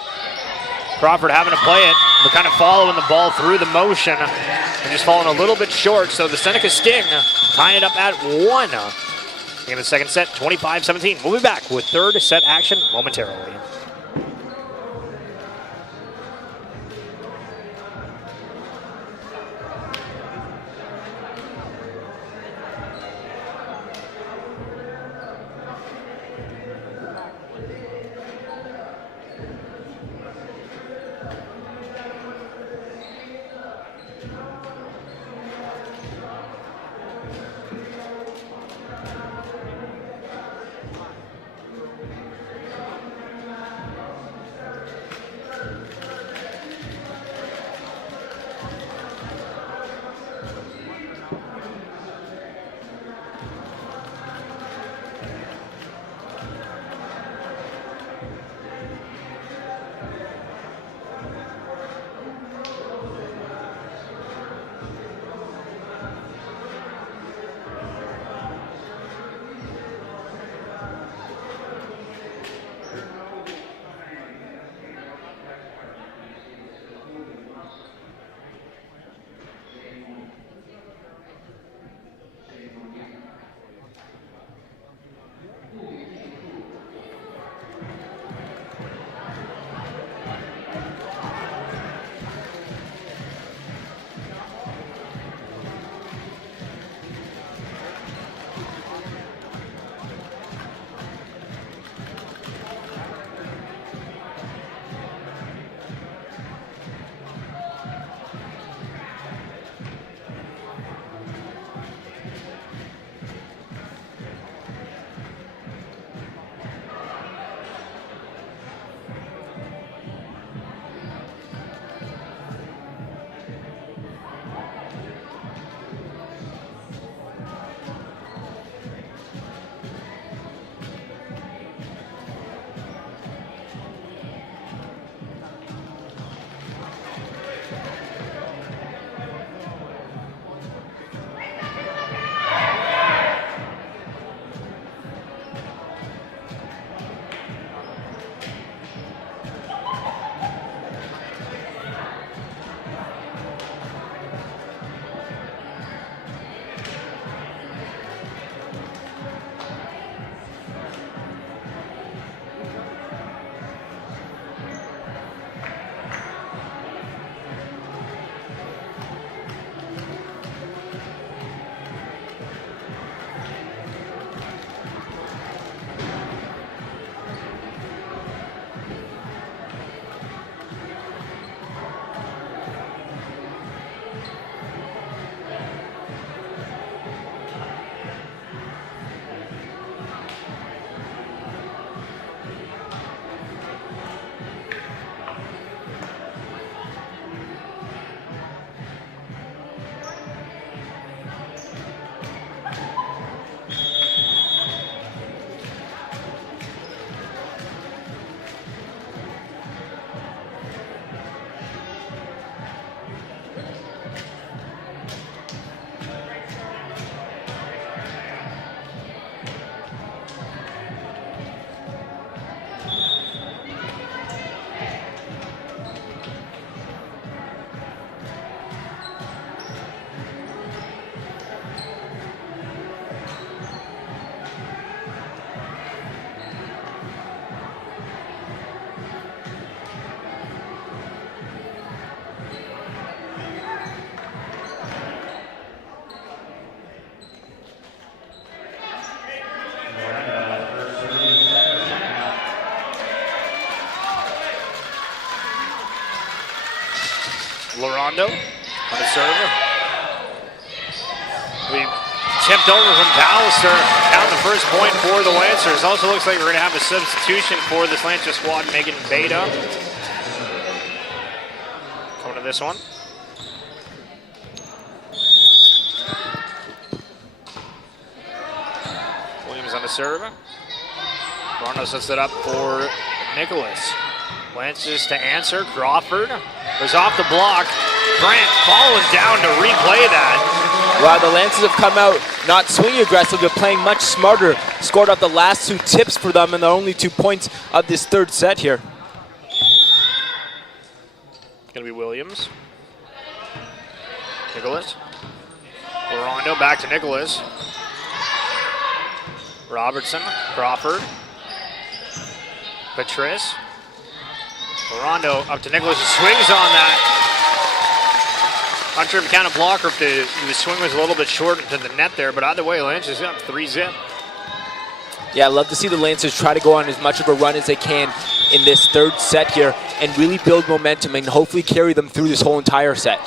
Crawford having to play it, but kind of following the ball through the motion and just falling a little bit short. So the Seneca Sting tying it up at 1 in the second set, 25-17. We'll be back with third set action momentarily. Lorondo on the server. We tipped over from Pallister. Down the first point for the Lancers. Also looks like we're going to have a substitution for this Lancer squad. Megan Beta coming to this one. Williams on the serve. Rondo sets it up for Nicholas. Lancers to answer. Crawford was off the block. Grant falling down to replay that. Wow, the Lancers have come out not swinging aggressively, but playing much smarter. Scored off the last two tips for them, and the only 2 points of this third set here. going to be Williams. Nicholas. Rondo back to Nicholas. Robertson, Crawford. Patrice. Rondo up to Nicholas, who swings on that. Not sure if he counted block or if the swing was a little bit short to the net there, but either way, Lance is up 3-zip. Yeah, I love to see the Lancers try to go on as much of a run as they can in this third set here and really build momentum and hopefully carry them through this whole entire set.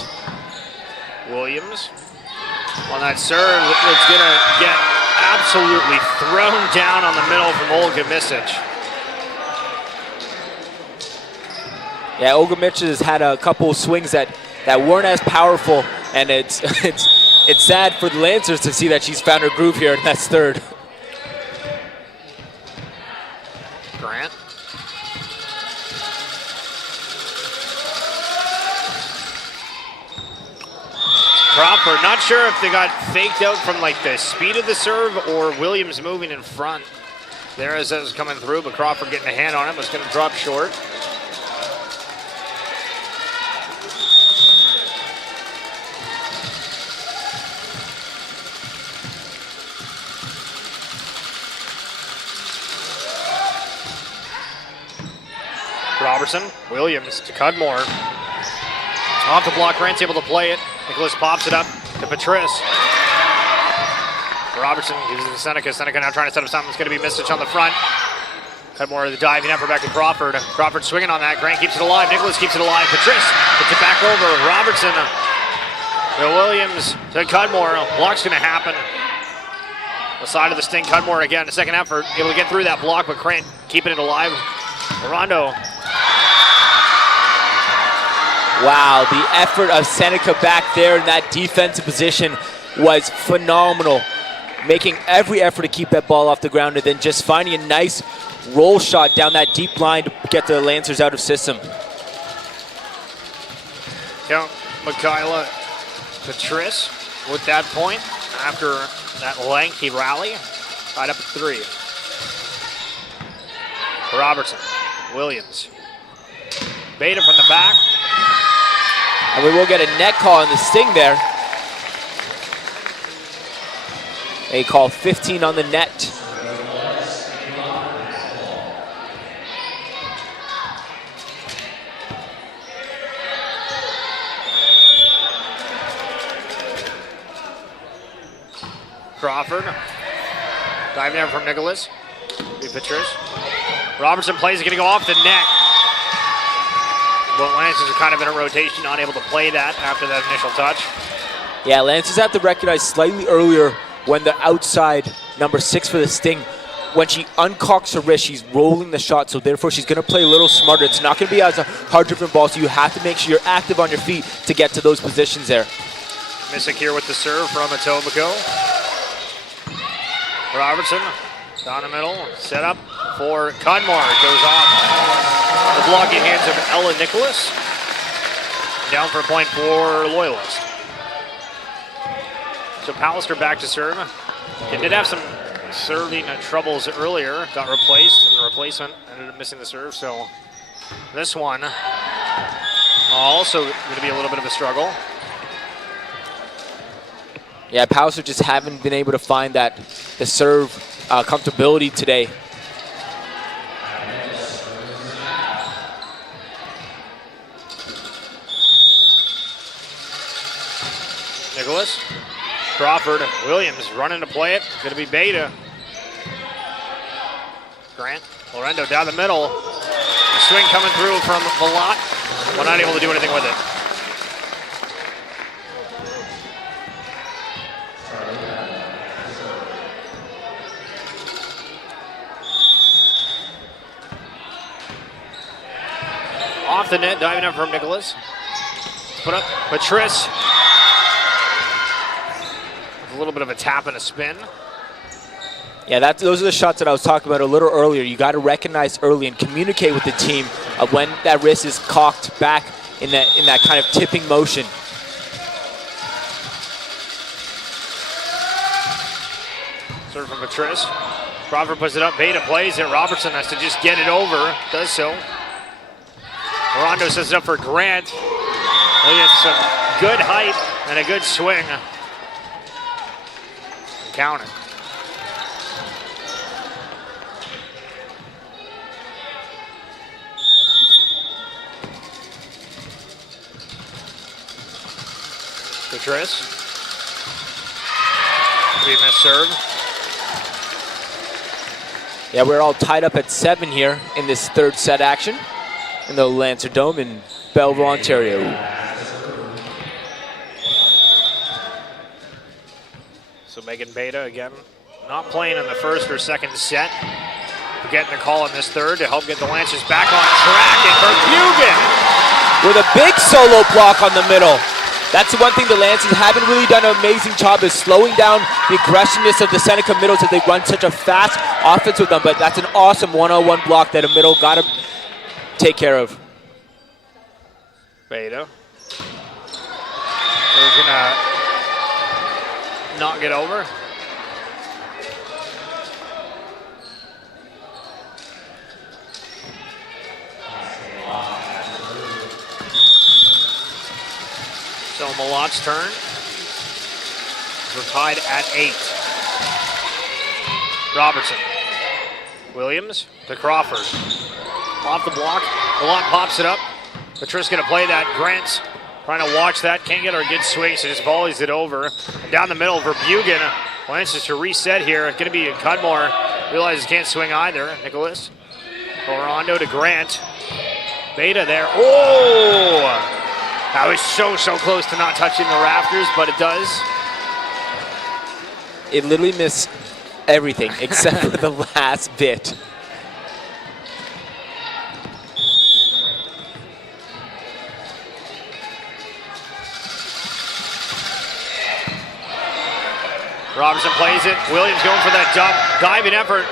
Williams on that serve, it's going to get absolutely thrown down on the middle from Olga Misic. Yeah, Olga Misic has had a couple of swings that weren't as powerful, and it's sad for the Lancers to see that she's found her groove here, and that's third. Grant. Crawford, not sure if they got faked out from like the speed of the serve or Williams moving in front. There as it was coming through, but Crawford getting a hand on it was going to drop short. Robertson, Williams to Cudmore. Off the block, Grant's able to play it. Nicholas pops it up to Patrice. Robertson gives it to Seneca. Seneca now trying to set up something. It's going to be Misic on the front. Cudmore the diving effort back to Crawford. Crawford swinging on that. Grant keeps it alive. Nicholas keeps it alive. Patrice gets it back over. Robertson to Williams to Cudmore. Block's going to happen. The side of the Sting. Cudmore again. The second effort. Able to get through that block, but Grant keeping it alive. Rondo. Wow, the effort of Seneca back there in that defensive position was phenomenal. Making every effort to keep that ball off the ground and then just finding a nice roll shot down that deep line to get the Lancers out of system. Count Michaela Patrice with that point after that lengthy rally. Tied up at 3. Robertson, Williams. Beta from the back. And we will get a net call on the Sting there. They call 15 on the net. Crawford. Diving in from Nicholas. Patrice. Robertson plays it, going to go off the net. But Lancers are kind of in a rotation, not able to play that after that initial touch. Yeah, Lancers have to recognize slightly earlier when the outside number 6 for the Sting, when she uncocks her wrist, she's rolling the shot, so therefore she's going to play a little smarter. It's not going to be as a hard-driven ball, so you have to make sure you're active on your feet to get to those positions there. Misic here with the serve from Etobicoke. Robertson down the middle, set up for Cudmore. It goes off the blocking hands of Ella Nicholas. Down for a point for Loyalist. So Pallister back to serve. He did have some serving troubles earlier, got replaced, and the replacement ended up missing the serve. So this one also going to be a little bit of a struggle. Yeah, Pallister just haven't been able to find the serve comfortability today. Nicholas, Crawford, Williams running to play it. It's going to be Beta. Grant, Lorendo down the middle. The swing coming through from Valot, but not able to do anything with it. Off the net, diving up from Nicholas. Put up Patrice. A little bit of a tap and a spin. Yeah, those are the shots that I was talking about a little earlier. You got to recognize early and communicate with the team when that wrist is cocked back in that kind of tipping motion. Serve from Patrice. Crawford puts it up. Beta plays it. Robertson has to just get it over. Does so. Rondo sets it up for Grant. They get some good height and a good swing. Counter. Patrice. We missed serve. Yeah, we're all tied up at 7 here in this third set action in the Lancer Dome in Belleville, Ontario. So Megan Beta again, not playing in the first or second set. We're getting a call in this third to help get the Lancers back on track. And Verbugen with a big solo block on the middle. That's the one thing the Lancers haven't really done an amazing job is slowing down the aggressiveness of the Seneca middles as they run such a fast offense with them. But that's an awesome one-on-one block that a middle got to take care of. Beta. They're gonna not get over. So Malot's turn. We're tied at 8. Robertson. Williams to Crawford. Off the block. Malot pops it up. Patrice gonna play that. Grant's trying to watch that. Can't get her a good swing, so just volleys it over. And down the middle, Verbugen. Lancers to reset here. Gonna be Cudmore. Realizes can't swing either. Nicholas. Orondo to Grant. Beta there. Oh! That was so close to not touching the rafters, but it does. It literally missed everything except for the last bit. Robertson plays it. Williams going for that diving effort.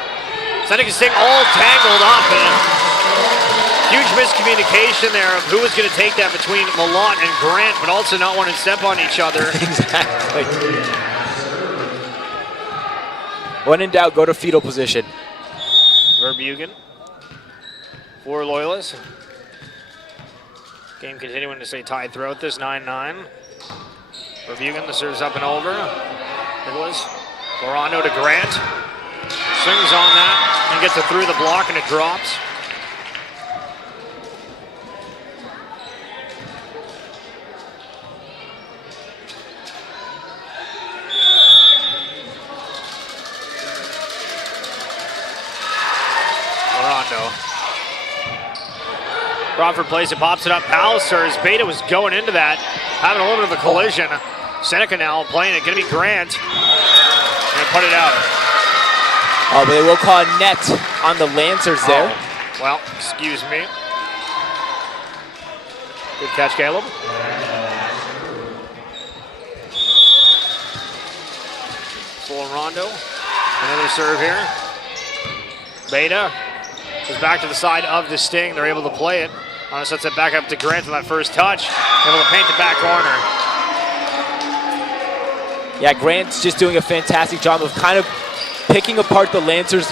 Seneca's thing all tangled up. And huge miscommunication there of who was going to take that between Malott and Grant, but also not wanting to step on each other. Exactly. When in doubt, go to fetal position. Verbugen for Loyalists. Game continuing to stay tied throughout this, 9-9. Verbugen, the serve's up and over. Nicholas. Orondo to Grant. Swings on that and gets it through the block and it drops. Crawford plays it, pops it up. Palliser's Beta was going into that, having a little bit of a collision. Seneca now playing it, gonna be Grant. And put it out. Oh, but they will call a net on the Lancers there. Well, excuse me. Good catch, Caleb. Full Rondo. Another serve here. Beta is back to the side of the Sting. They're able to play it. Sets it back up to Grant on that first touch. Able to paint the back corner. Yeah, Grant's just doing a fantastic job of kind of picking apart the Lancers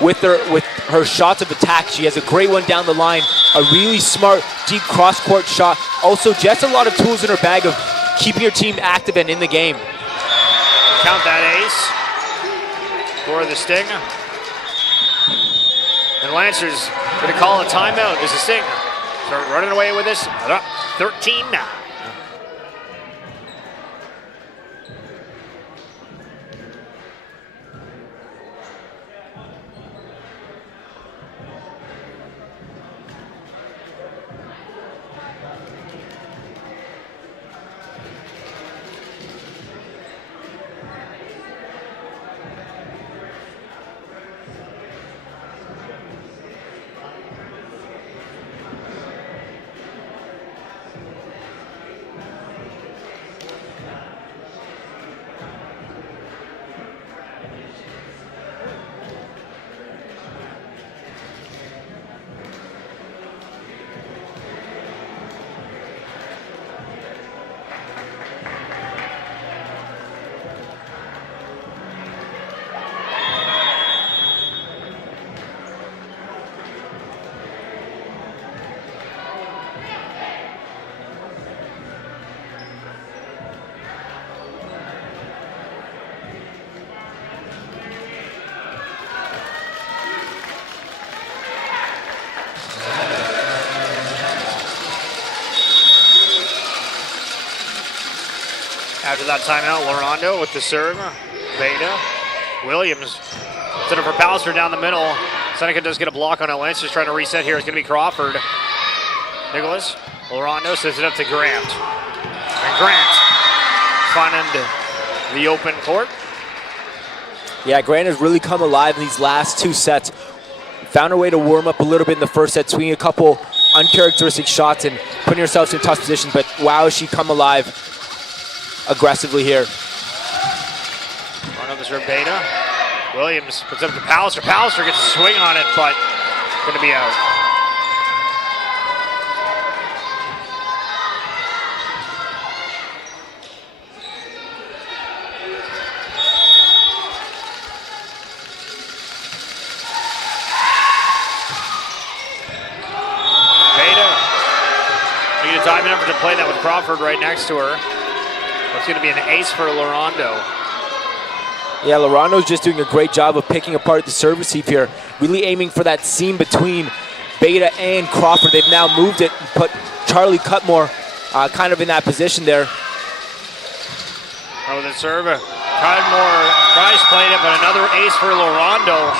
with her shots of attack. She has a great one down the line. A really smart, deep cross-court shot. Also, just a lot of tools in her bag of keeping her team active and in the game. Count that ace for the Sting. And Lancers going to call a timeout as the Sting start running away with this. 13-9. After that timeout, Lorondo with the serve. Beta. Williams. Instead of for Pallister down the middle. Seneca does get a block on it. Lance is trying to reset here. It's going to be Crawford. Nicholas. Lorondo sends it up to Grant. And Grant finding the open court. Yeah, Grant has really come alive in these last two sets. Found her way to warm up a little bit in the first set, swinging a couple uncharacteristic shots and putting herself in tough positions. But wow, has she come alive aggressively here. Run on this Beta. Williams puts up to Pallister. Pallister gets a swing on it, but going to be out. Diving effort to play that with Crawford right next to her. It's going to be an ace for Lorondo. Yeah, Lorondo's just doing a great job of picking apart the serve receive here. Really aiming for that seam between Beta and Crawford. They've now moved it and put Charlie Cutmore kind of in that position there. Oh, the serve. Cutmore tries to play it, but another ace for Lorondo.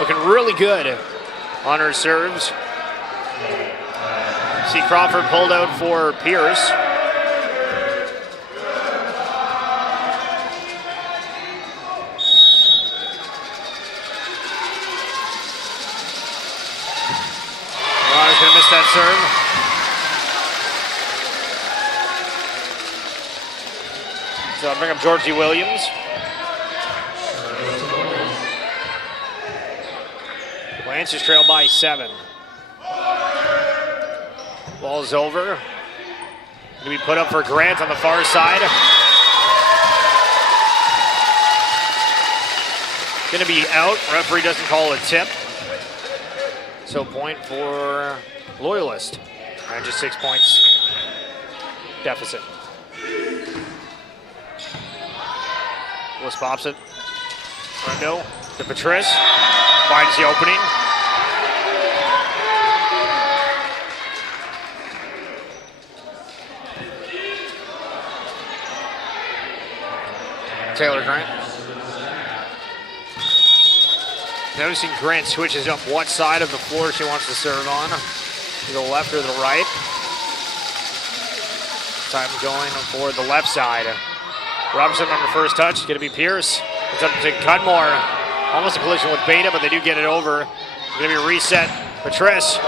Looking really good on her serves. See Crawford pulled out for Pierce. Ron's going to miss that serve. So I'll bring up Georgie Williams. Lancers trail by 7. Ball's over. Going to be put up for Grant on the far side. Going to be out. Referee doesn't call a tip. So point for Loyalist. And just 6 points deficit. Willis pops it. Rondo to Patrice. Finds the opening. Taylor Grant. Noticing Grant switches up what side of the floor she wants to serve on. To the left or the right. Time going for the left side. Robinson on the first touch. It's going to be Pierce. It's up to Cudmore. Almost a collision with Beta, but they do get it over. It's going to be reset. Patrice.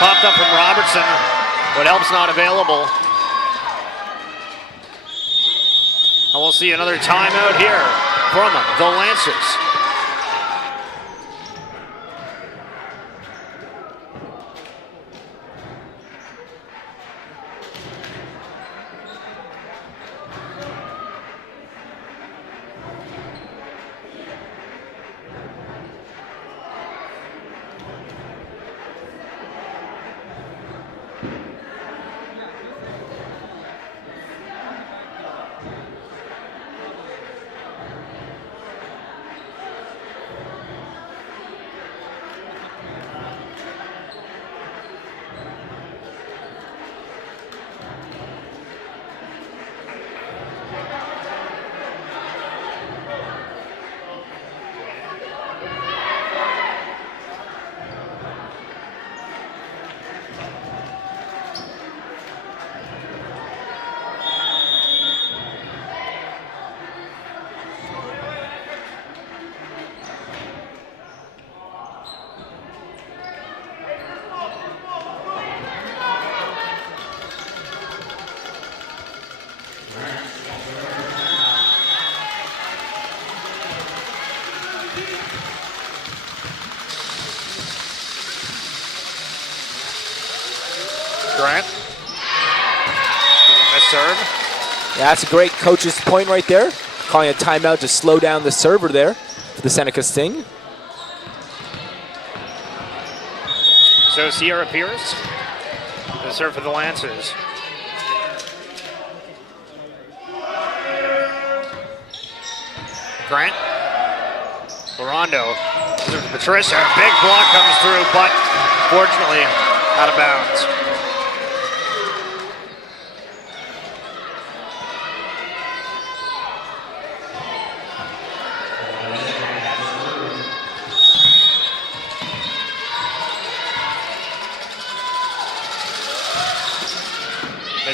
Popped up from Robertson, but help's not available. And we'll see another timeout here from the Lancers. Grant. Serve. Yeah, that's a great coach's point right there. Calling a timeout to slow down the server there for the Seneca Sting. So Sierra Pierce, the serve for the Lancers. Grant. Lorondo. Patricia. Big block comes through, but fortunately out of bounds.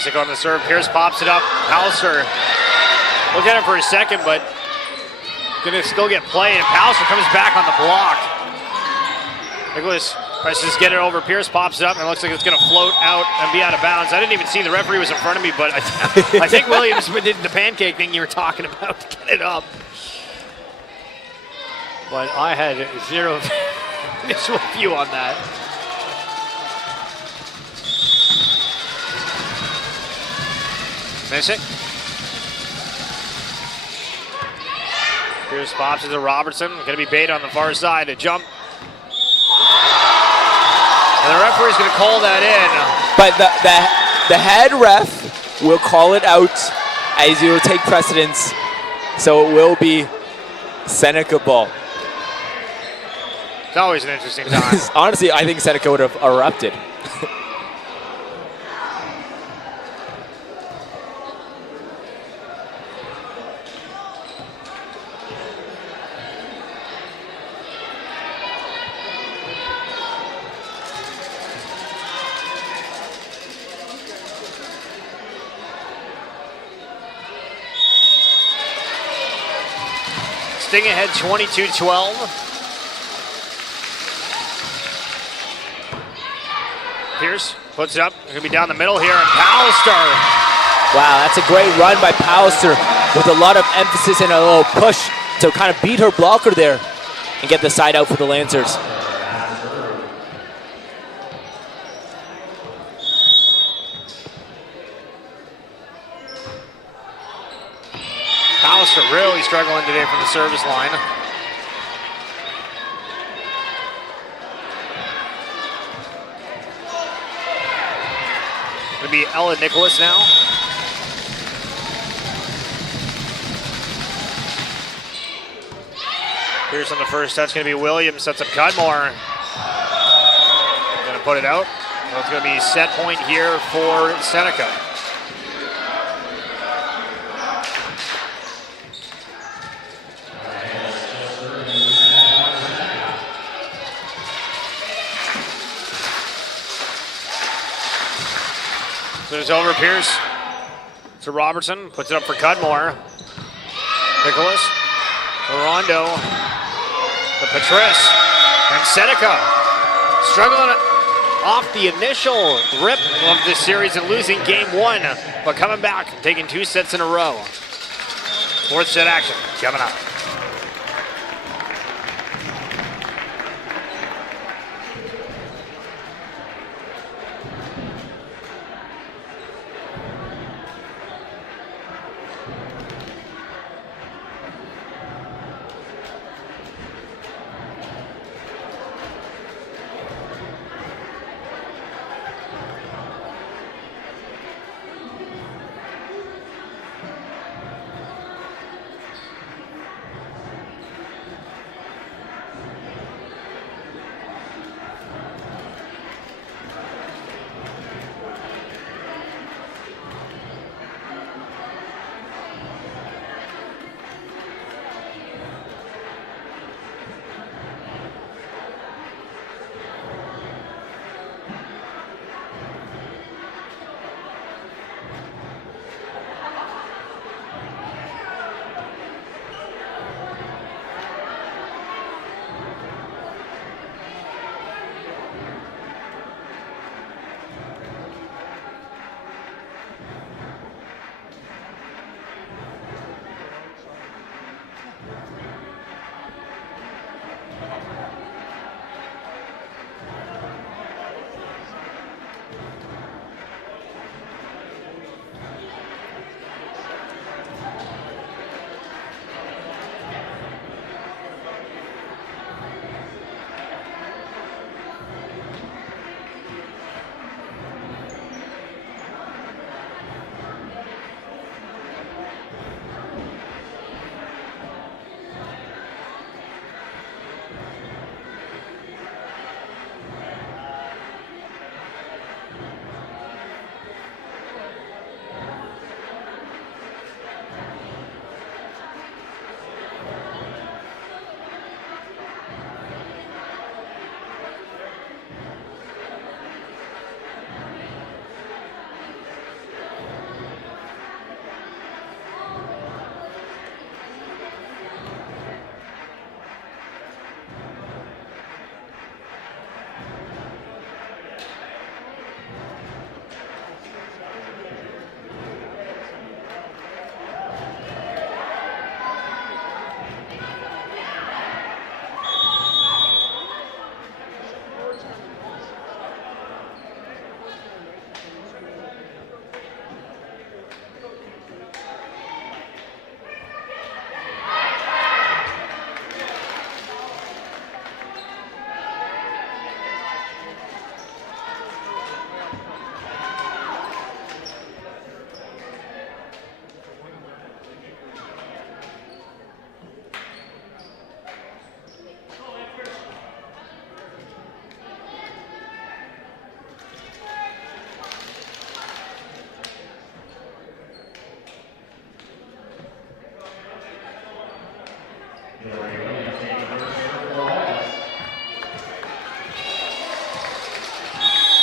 Seneca on the serve. Pierce pops it up. Pallister looked at it for a second, but gonna still get played. And Pallister comes back on the block. Nicholas presses to get it over. Pierce pops it up, and it looks like it's gonna float out and be out of bounds. I didn't even see the referee was in front of me, but I think Williams did the pancake thing you were talking about to get it up. But I had zero visual view on that. Miss it. Pierce pops it to Robertson. Going to be bait on the far side to jump. And the referee's going to call that in. But the head ref will call it out as he will take precedence. So it will be Seneca ball. It's always an interesting time. Honestly, I think Seneca would have erupted. Sting ahead 22-12. Pierce puts it up. It's going to be down the middle here, and Pallister. Wow, that's a great run by Pallister with a lot of emphasis and a little push to kind of beat her blocker there and get the side out for the Lancers. Pallister really struggling today from the service line. Going to be Ella Nicholas now. Pierce on the first touch, going to be Williams, sets up Cudmore. Going to put it out. So it's going to be set point here for Seneca. So it's over. Pierce to Robertson, puts it up for Cudmore. Nicholas, Rondo, to Patrice, and Seneca struggling off the initial rip of this series and losing game one, but coming back, taking 2 sets in a row. Fourth set action coming up.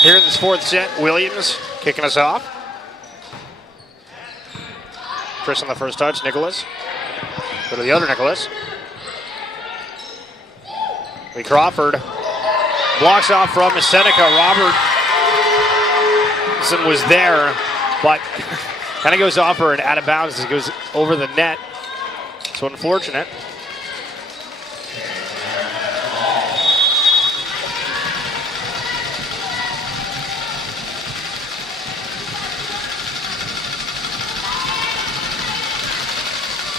Here in this fourth set, Williams kicking us off. Chris on the first touch, Nicholas. Go to the other Nicholas. Lee Crawford blocks off from Seneca. Robertson was there, but kind of goes off her and out of bounds as it goes over the net. So unfortunate.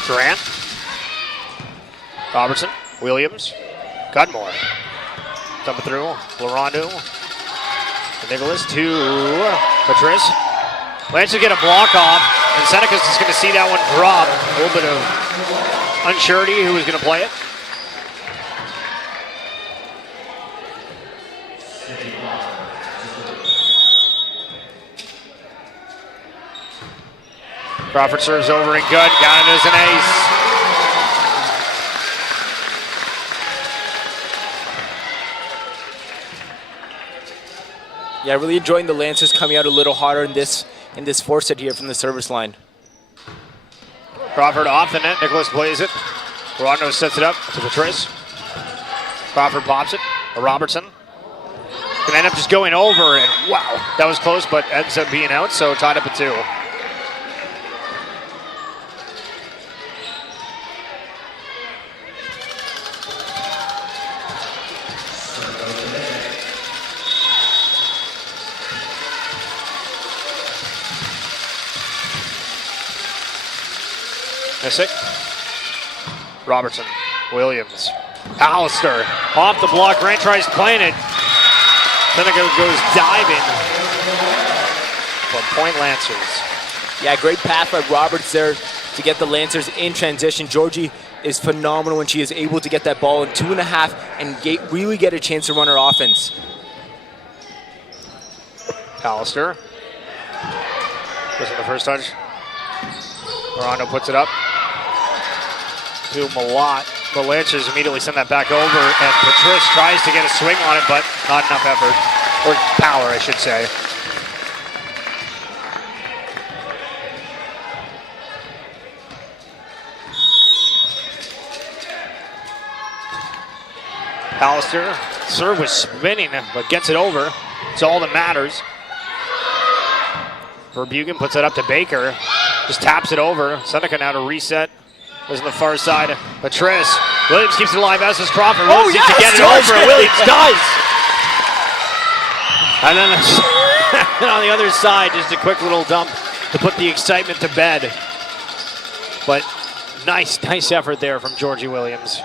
Durant, Robertson, Williams, Cudmore, dump it through, Larondu, Nicholas to Patrice. Lancers get a block off, and Seneca's just going to see that one drop. A little bit of unsurety who was going to play it. Crawford serves over and good. Got it as an ace. Yeah, really enjoying the Lancers coming out a little harder in this fourth set here from the service line. Crawford off the net. Nicholas plays it. Rondo sets it up to Patrice. Crawford pops it. Robertson. Can end up just going over, and wow, that was close, but ends up being out, so tied up at 2. Missick, Robertson, Williams, Alistair, off the block. Grant tries playing it. Seneca goes diving. But point Lancers. Yeah, great pass by Roberts there to get the Lancers in transition. Georgie is phenomenal when she is able to get that ball in 2.5 and really get a chance to run her offense. Alistair. Goes in the first touch. Rondo puts it up to Malott. The Lancers immediately send that back over, and Patrice tries to get a swing on it, but not enough effort. Or power, I should say. Alistair, serve was spinning, but gets it over. It's all that matters. Verbugen puts it up to Baker. Just taps it over. Seneca now to reset. Was on the far side. Patrice. Williams keeps it alive, as does Crawford. Williams needs to get it over. Williams does. And then on the other side, just a quick little dump to put the excitement to bed. But nice effort there from Georgie Williams.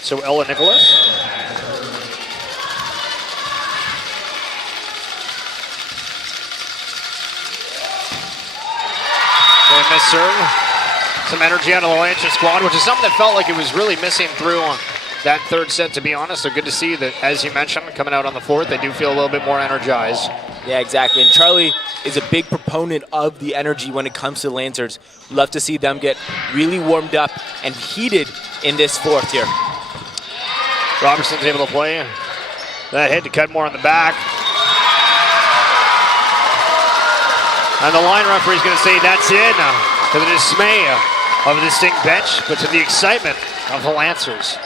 So Ella Nicholas. They miss serve. Some energy out of the Lancer squad, which is something that felt like it was really missing through that third set, to be honest. So good to see that, as you mentioned, coming out on the fourth, they do feel a little bit more energized. Yeah, exactly. And Charlie is a big proponent of the energy when it comes to the Lancers. Love to see them get really warmed up and heated in this fourth here. Robertson's able to play that hit to Cudmore on the back. And the line referee is going to say that's in, to the dismay of the Sting bench, but to the excitement of the Lancers.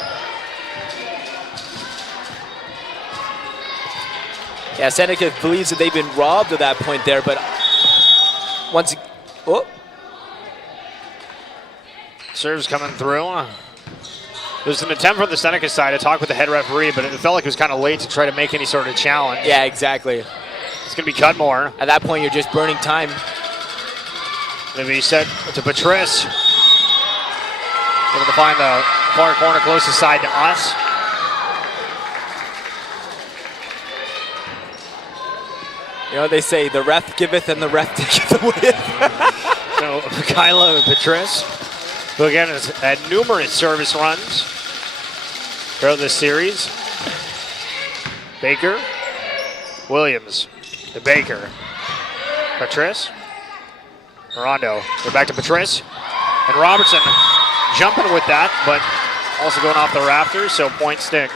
Yeah, Seneca believes that they've been robbed at that point there, but once Serves coming through. There's an attempt from the Seneca side to talk with the head referee, but it felt like it was kind of late to try to make any sort of challenge. Yeah, exactly. It's going to be Cudmore. At that point, you're just burning time. Going to be set to Patrice. Able to find the far corner closest side to us. You know what they say, the ref giveth and the ref taketh away. So Kyla and Patrice, who again has had numerous service runs throughout this series. Baker, Williams to Baker. Patrice, Rondo, they're back to Patrice. And Robertson jumping with that, but also going off the rafters, so point Sting.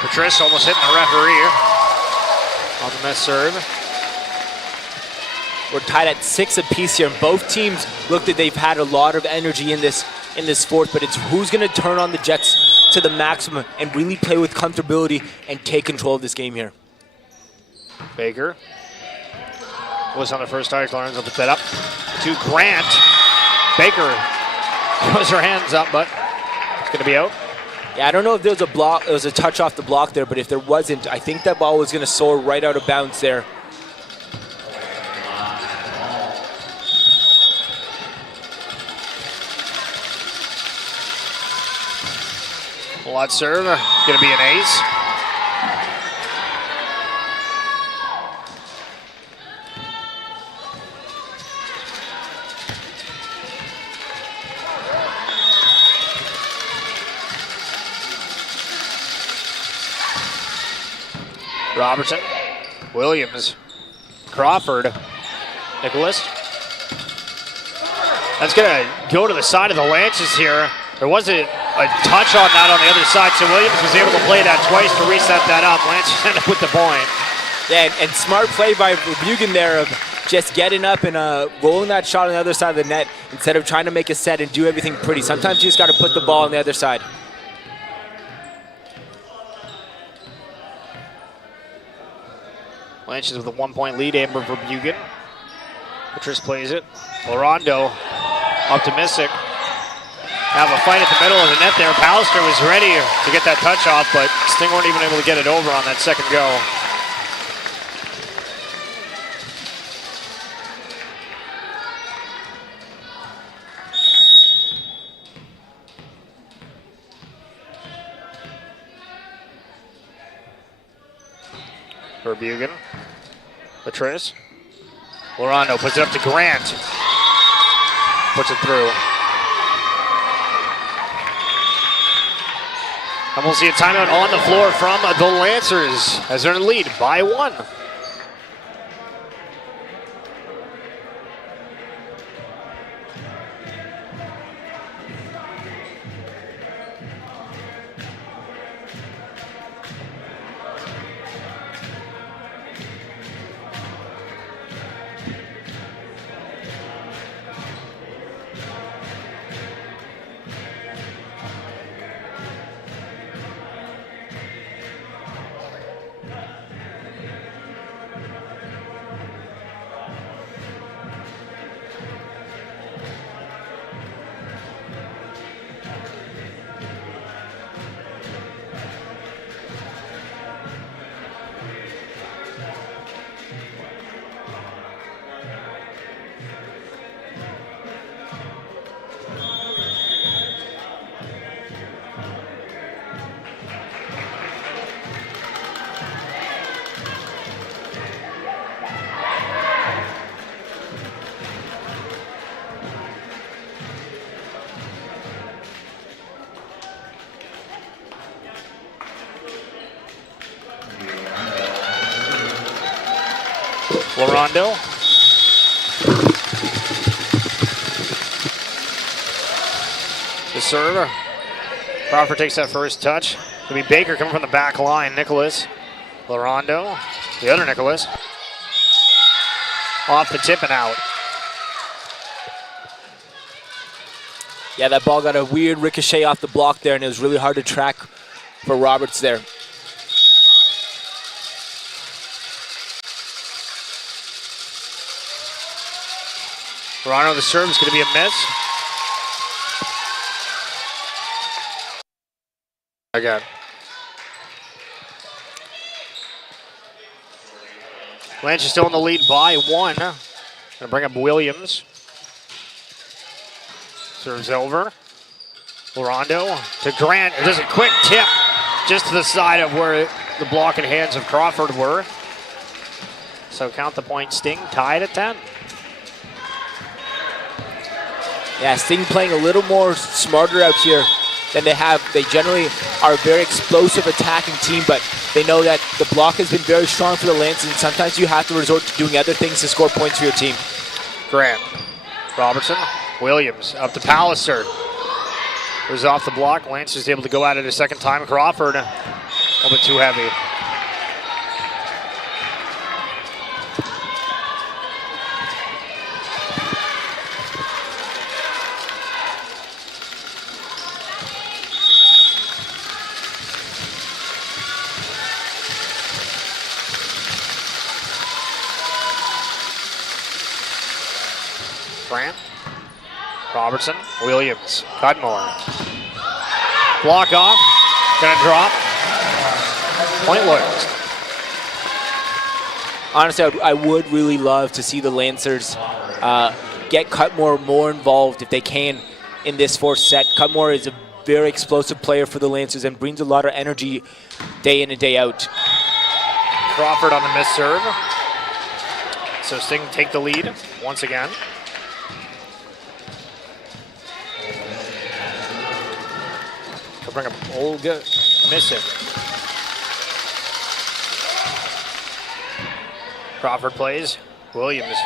Patrice almost hitting the referee on the missed serve. We're tied at 6 apiece here, and both teams look like they've had a lot of energy in this fourth, but it's who's going to turn on the Jets to the maximum and really play with comfortability and take control of this game here. Baker was on the first touch. Lawrence will put that up to Grant. Baker throws her hands up, but it's going to be out. Yeah, I don't know if there was a block, it was a touch off the block there, but if there wasn't, I think that ball was going to soar right out of bounds there. Lot serve, going to be an ace. Robertson, Williams, Crawford, Nicholas. That's going to go to the side of the Lances here. There wasn't a touch on that on the other side, so Williams was able to play that twice to reset that up. Lances ended up with the point. Yeah, and smart play by Bugan there of just getting up and rolling that shot on the other side of the net instead of trying to make a set and do everything pretty. Sometimes you just got to put the ball on the other side. Lances with a 1-point lead, Amber for Bugan. Patrice plays it. Lorondo, optimistic. Have a fight at the middle of the net there. Pallister was ready to get that touch off, but Sting weren't even able to get it over on that second go. For Bugan. Patrice. Lorondo puts it up to Grant. Puts it through. And we'll see a timeout on the floor from the Lancers as they're in the lead by 1. Lorondo. The serve. Crawford takes that first touch. It'll be Baker coming from the back line. Nicholas. Lorondo. The other Nicholas. Off the tip and out. Yeah, that ball got a weird ricochet off the block there, and it was really hard to track for Roberts there. Toronto, the serve is going to be a miss. Again. Lynch is still in the lead by 1. Going to bring up Williams. Serves over. Lorondo to Grant. There's a quick tip just to the side of where the blocking hands of Crawford were. So count the point, Sting tied at 10. Yeah, Sting playing a little more smarter out here than they have. They generally are a very explosive attacking team, but they know that the block has been very strong for the Lancers, and sometimes you have to resort to doing other things to score points for your team. Grant, Robertson, Williams, up to Palliser. Was off the block. Lancers able to go at it a second time. Crawford, a little bit too heavy. Grant, Robertson, Williams, Cudmore. Block off, gonna drop. Point Loyalist. Honestly, I would really love to see the Lancers get Cudmore more involved if they can in this fourth set. Cudmore is a very explosive player for the Lancers and brings a lot of energy day in and day out. Crawford on the missed serve. So Sting take the lead once again. Bring up Olga, miss it. Crawford plays, Williams,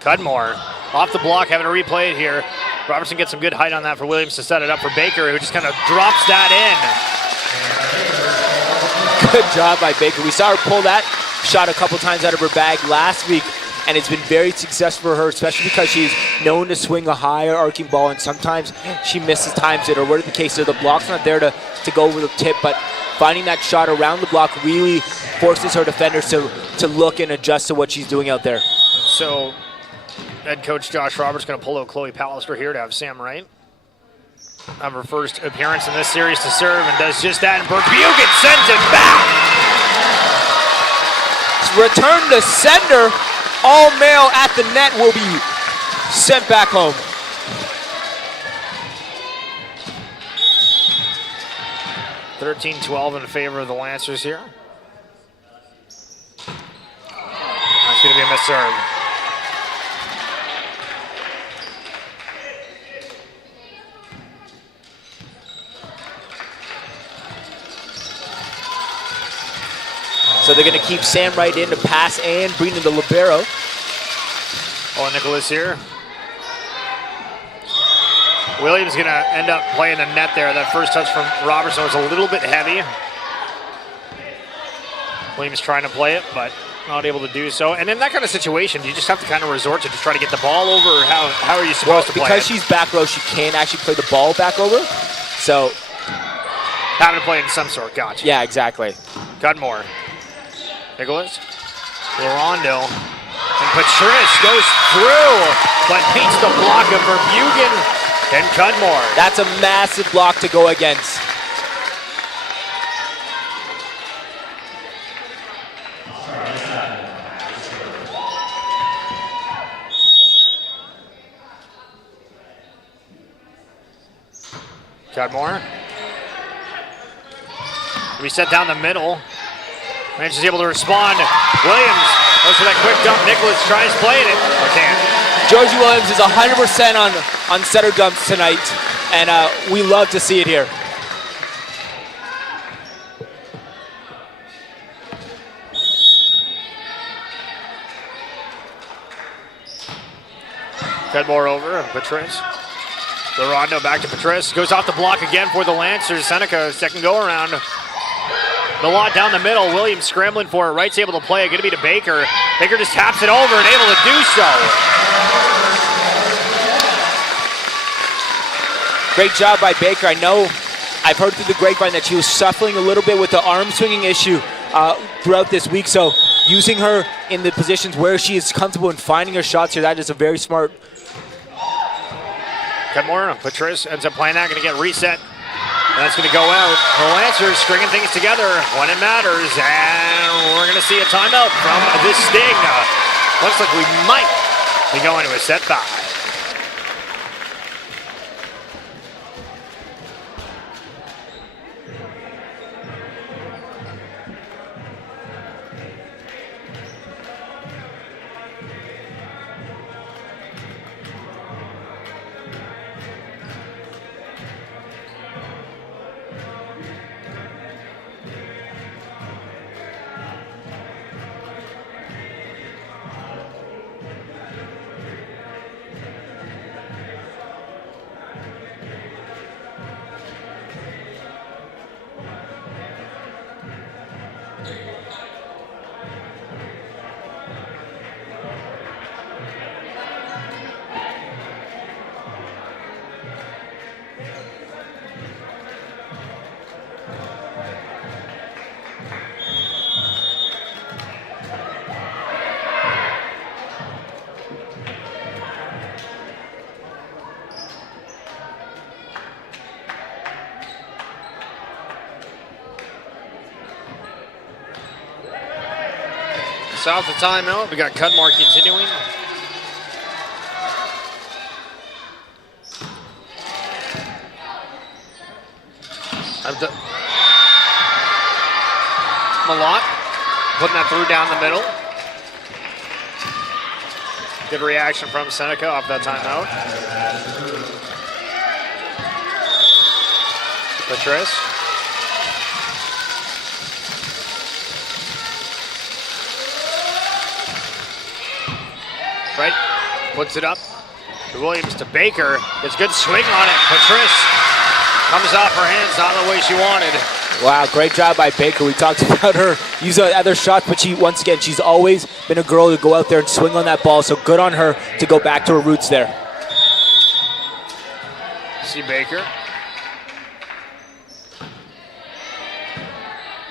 Cudmore, off the block, having to replay it here. Robertson gets some good height on that for Williams to set it up for Baker, who just kind of drops that in. Good job by Baker. We saw her pull that shot a couple times out of her bag last week, and it's been very successful for her, especially because she's known to swing a higher arcing ball, and sometimes she misses times it, or whatever the case is, the block's not there to go over the tip, but finding that shot around the block really forces her defenders to look and adjust to what she's doing out there. So, head coach Josh Roberts going to pull out Chloe Pallister here to have Sam Wright have her first appearance in this series to serve, and does just that, and Bugan sends it back! Return to sender. All male at the net will be sent back home. (13-12) in favor of the Lancers here. That's going to be a missed serve. So they're going to keep Sam right in to pass and bring in the libero. Oh, Nicholas here. Williams going to end up playing the net there. That first touch from Robertson was a little bit heavy. Williams trying to play it, but not able to do so. And in that kind of situation, you just have to kind of resort to just try to get the ball over, or how are you supposed to play because it? she's back row, she can't actually play the ball back over. So having to play in some sort, gotcha. Yeah, exactly. Cudmore. Nicholas. Larondo. And Patrice goes through, but beats the block of Bugan and Cudmore. That's a massive block to go against. Cudmore. We set down the middle. Ranch is able to respond. Williams goes for that quick dump. Nicholas tries playing it. Can't. Georgie Williams is 100% on setter dumps tonight, and we love to see it here. Cudmore over, Patrice. Larondo back to Patrice. Goes off the block again for the Lancers. Seneca, second go around. Milot down the middle. Williams scrambling for it. Wright's able to play it. Going to be to Baker. Baker just taps it over and able to do so. Great job by Baker. I know I've heard through the grapevine that she was suffering a little bit with the arm swinging issue throughout this week. So using her in the positions where she is comfortable in finding her shots here, that is a very smart. Cudmore, Patrice ends up playing that. Going to get reset. And that's going to go out. The Lancers stringing things together when it matters. And we're going to see a timeout from this Sting. Looks like we might be going to a set 5. South of timeout. We got Cudmore continuing. Malott putting that through down the middle. Good reaction from Seneca off that timeout. Patrice. Right, puts it up to Williams to Baker. It's a good swing on it. Patrice comes off her hands, not the way she wanted. Wow, great job by Baker. We talked about her use other shots, but once again, she's always been a girl to go out there and swing on that ball, so good on her to go back to her roots there. See Baker.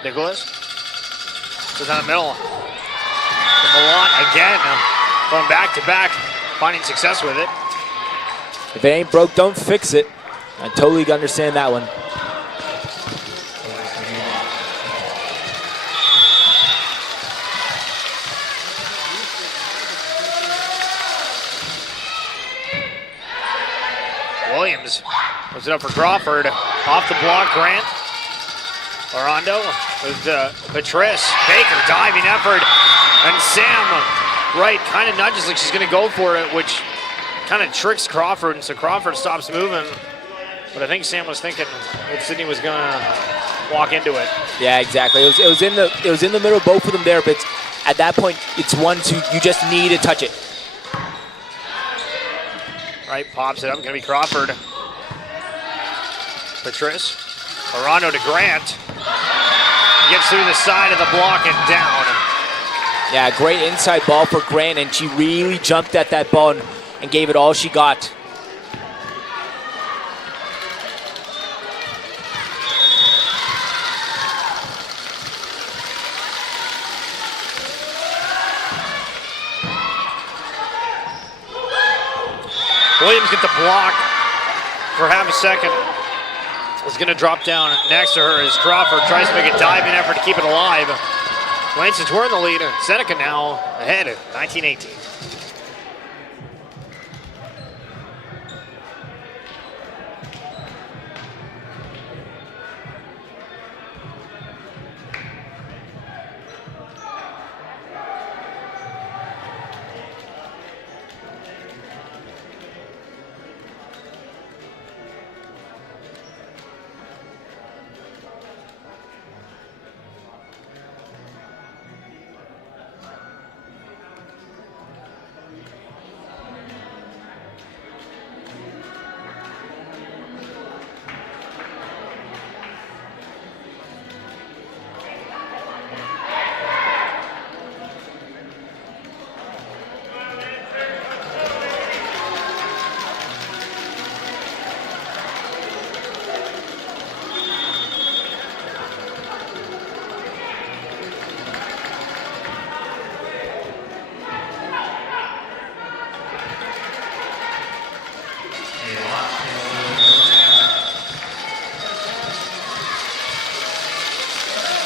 Nicholas. Goes down the middle. Malott again. Going back to back, finding success with it. If it ain't broke, don't fix it. I totally understand that one. Williams puts it up for Crawford. Off the block, Grant. Orondo with Patrice. Baker diving effort. And Sam right kind of nudges like she's going to go for it, which kind of tricks Crawford. And so Crawford stops moving. But I think Sam was thinking that Sydney was going to walk into it. Yeah, exactly. It was in the middle of both of them there, but at that point, it's 1-2. You just need to touch it. Right, pops it up. Going to be Crawford. Patrice. Orondo to Grant. Gets through the side of the block and down. Yeah, great inside ball for Grant, and she really jumped at that ball and gave it all she got. Williams get the block for half a second. Is going to drop down. Next to her is Crawford. Tries to make a diving effort to keep it alive. Langston's were in the lead. Seneca now ahead at 19-18.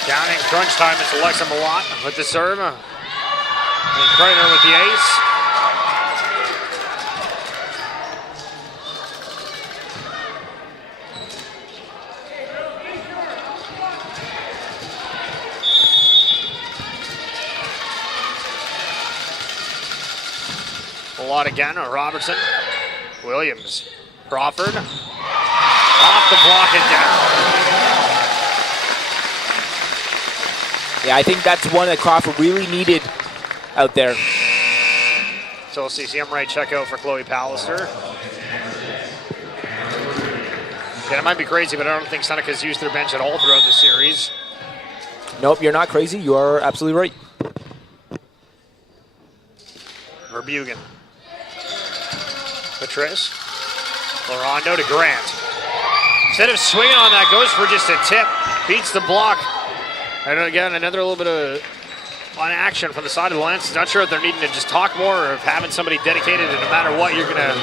Down in crunch time, it's Alexa Malott with the serve. And Kreiner with the ace. Malott again, Robertson. Williams. Crawford. Off the block and down. Yeah, I think that's one that Crawford really needed out there. So we'll see CM right check out for Chloe Pallister. Yeah, it might be crazy, but I don't think Seneca's used their bench at all throughout the series. Nope, you're not crazy. You are absolutely right. Verbugen. Patrice. Orondo to Grant. Instead of swinging on that, goes for just a tip. Beats the block. And again, another little bit of on action from the side of the Lance. Not sure if they're needing to just talk more or if having somebody dedicated and no matter what you're gonna.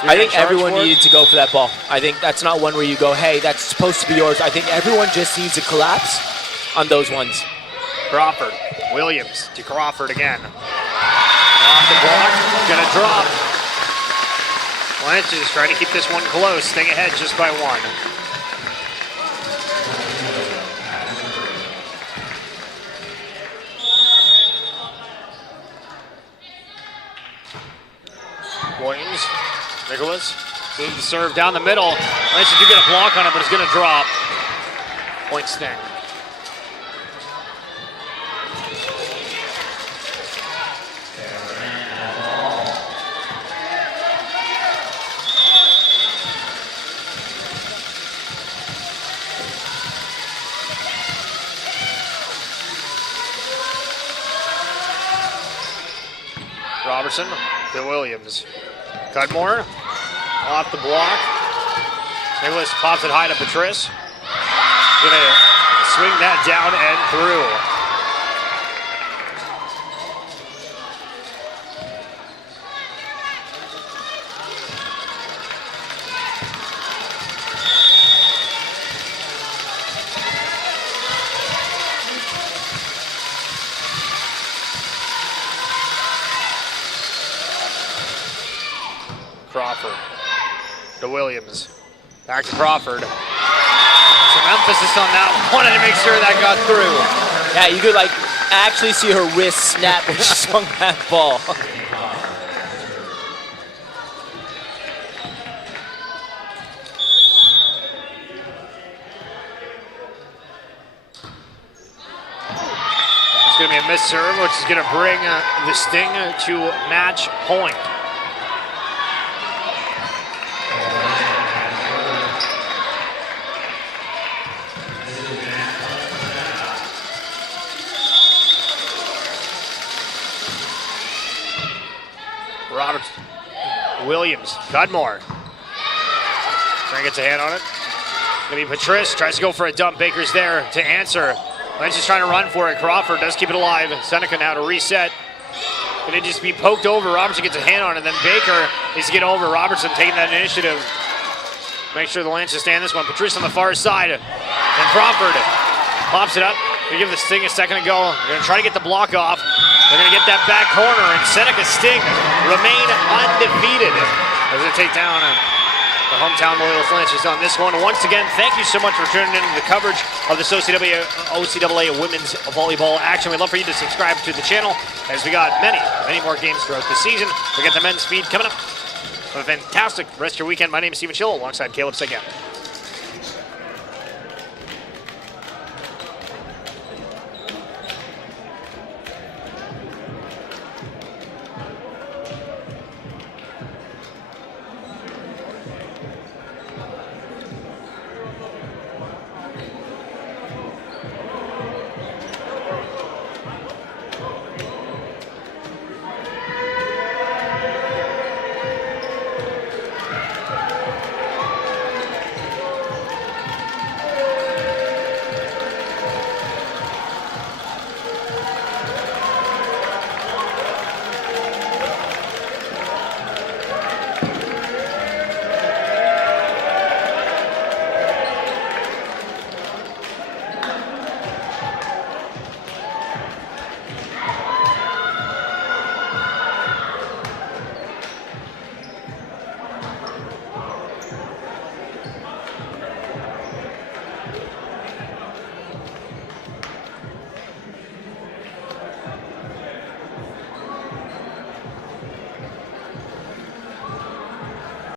I think everyone needed to go for that ball. I think that's not one where you go, hey, that's supposed to be yours. I think everyone just needs to collapse on those ones. Crawford, Williams to Crawford again. Off the block, gonna drop. Lance is trying to keep this one close, staying ahead just by one. Williams, Nicholas, moves the serve down the middle. Lance do get a block on it, but it's gonna drop. Point Sting. Robertson to Williams. Cudmore off the block. Nicholas pops it high to Patrice. Gonna swing that down and through. Crawford to Williams. Back to Crawford. Some emphasis on that. Wanted to make sure that got through. Yeah, you could like actually see her wrist snap when she swung that ball. It's going to be a missed serve, which is going to bring the Sting to match point. Roberts, Williams, Cudmore. Trying to get a hand on it. Gonna be Patrice, tries to go for a dump. Baker's there to answer. Lynch is trying to run for it. Crawford does keep it alive. Seneca now to reset. Gonna just be poked over. Robertson gets a hand on it. Then Baker needs to get over. Robertson taking that initiative. Make sure the Lancers stay on this one. Patrice on the far side. And Crawford pops it up. They give the Sting a second to go. They're gonna try to get the block off. They're going to get that back corner, and Seneca Sting remain undefeated as they take down the hometown Loyalist Lancers on this one. Once again, thank you so much for tuning in to the coverage of this OCAA women's volleyball action. We'd love for you to subscribe to the channel as we got many more games throughout the season. We got the men's feed coming up. Have a fantastic rest of your weekend. My name is Stephen Schill alongside Caleb Seguin.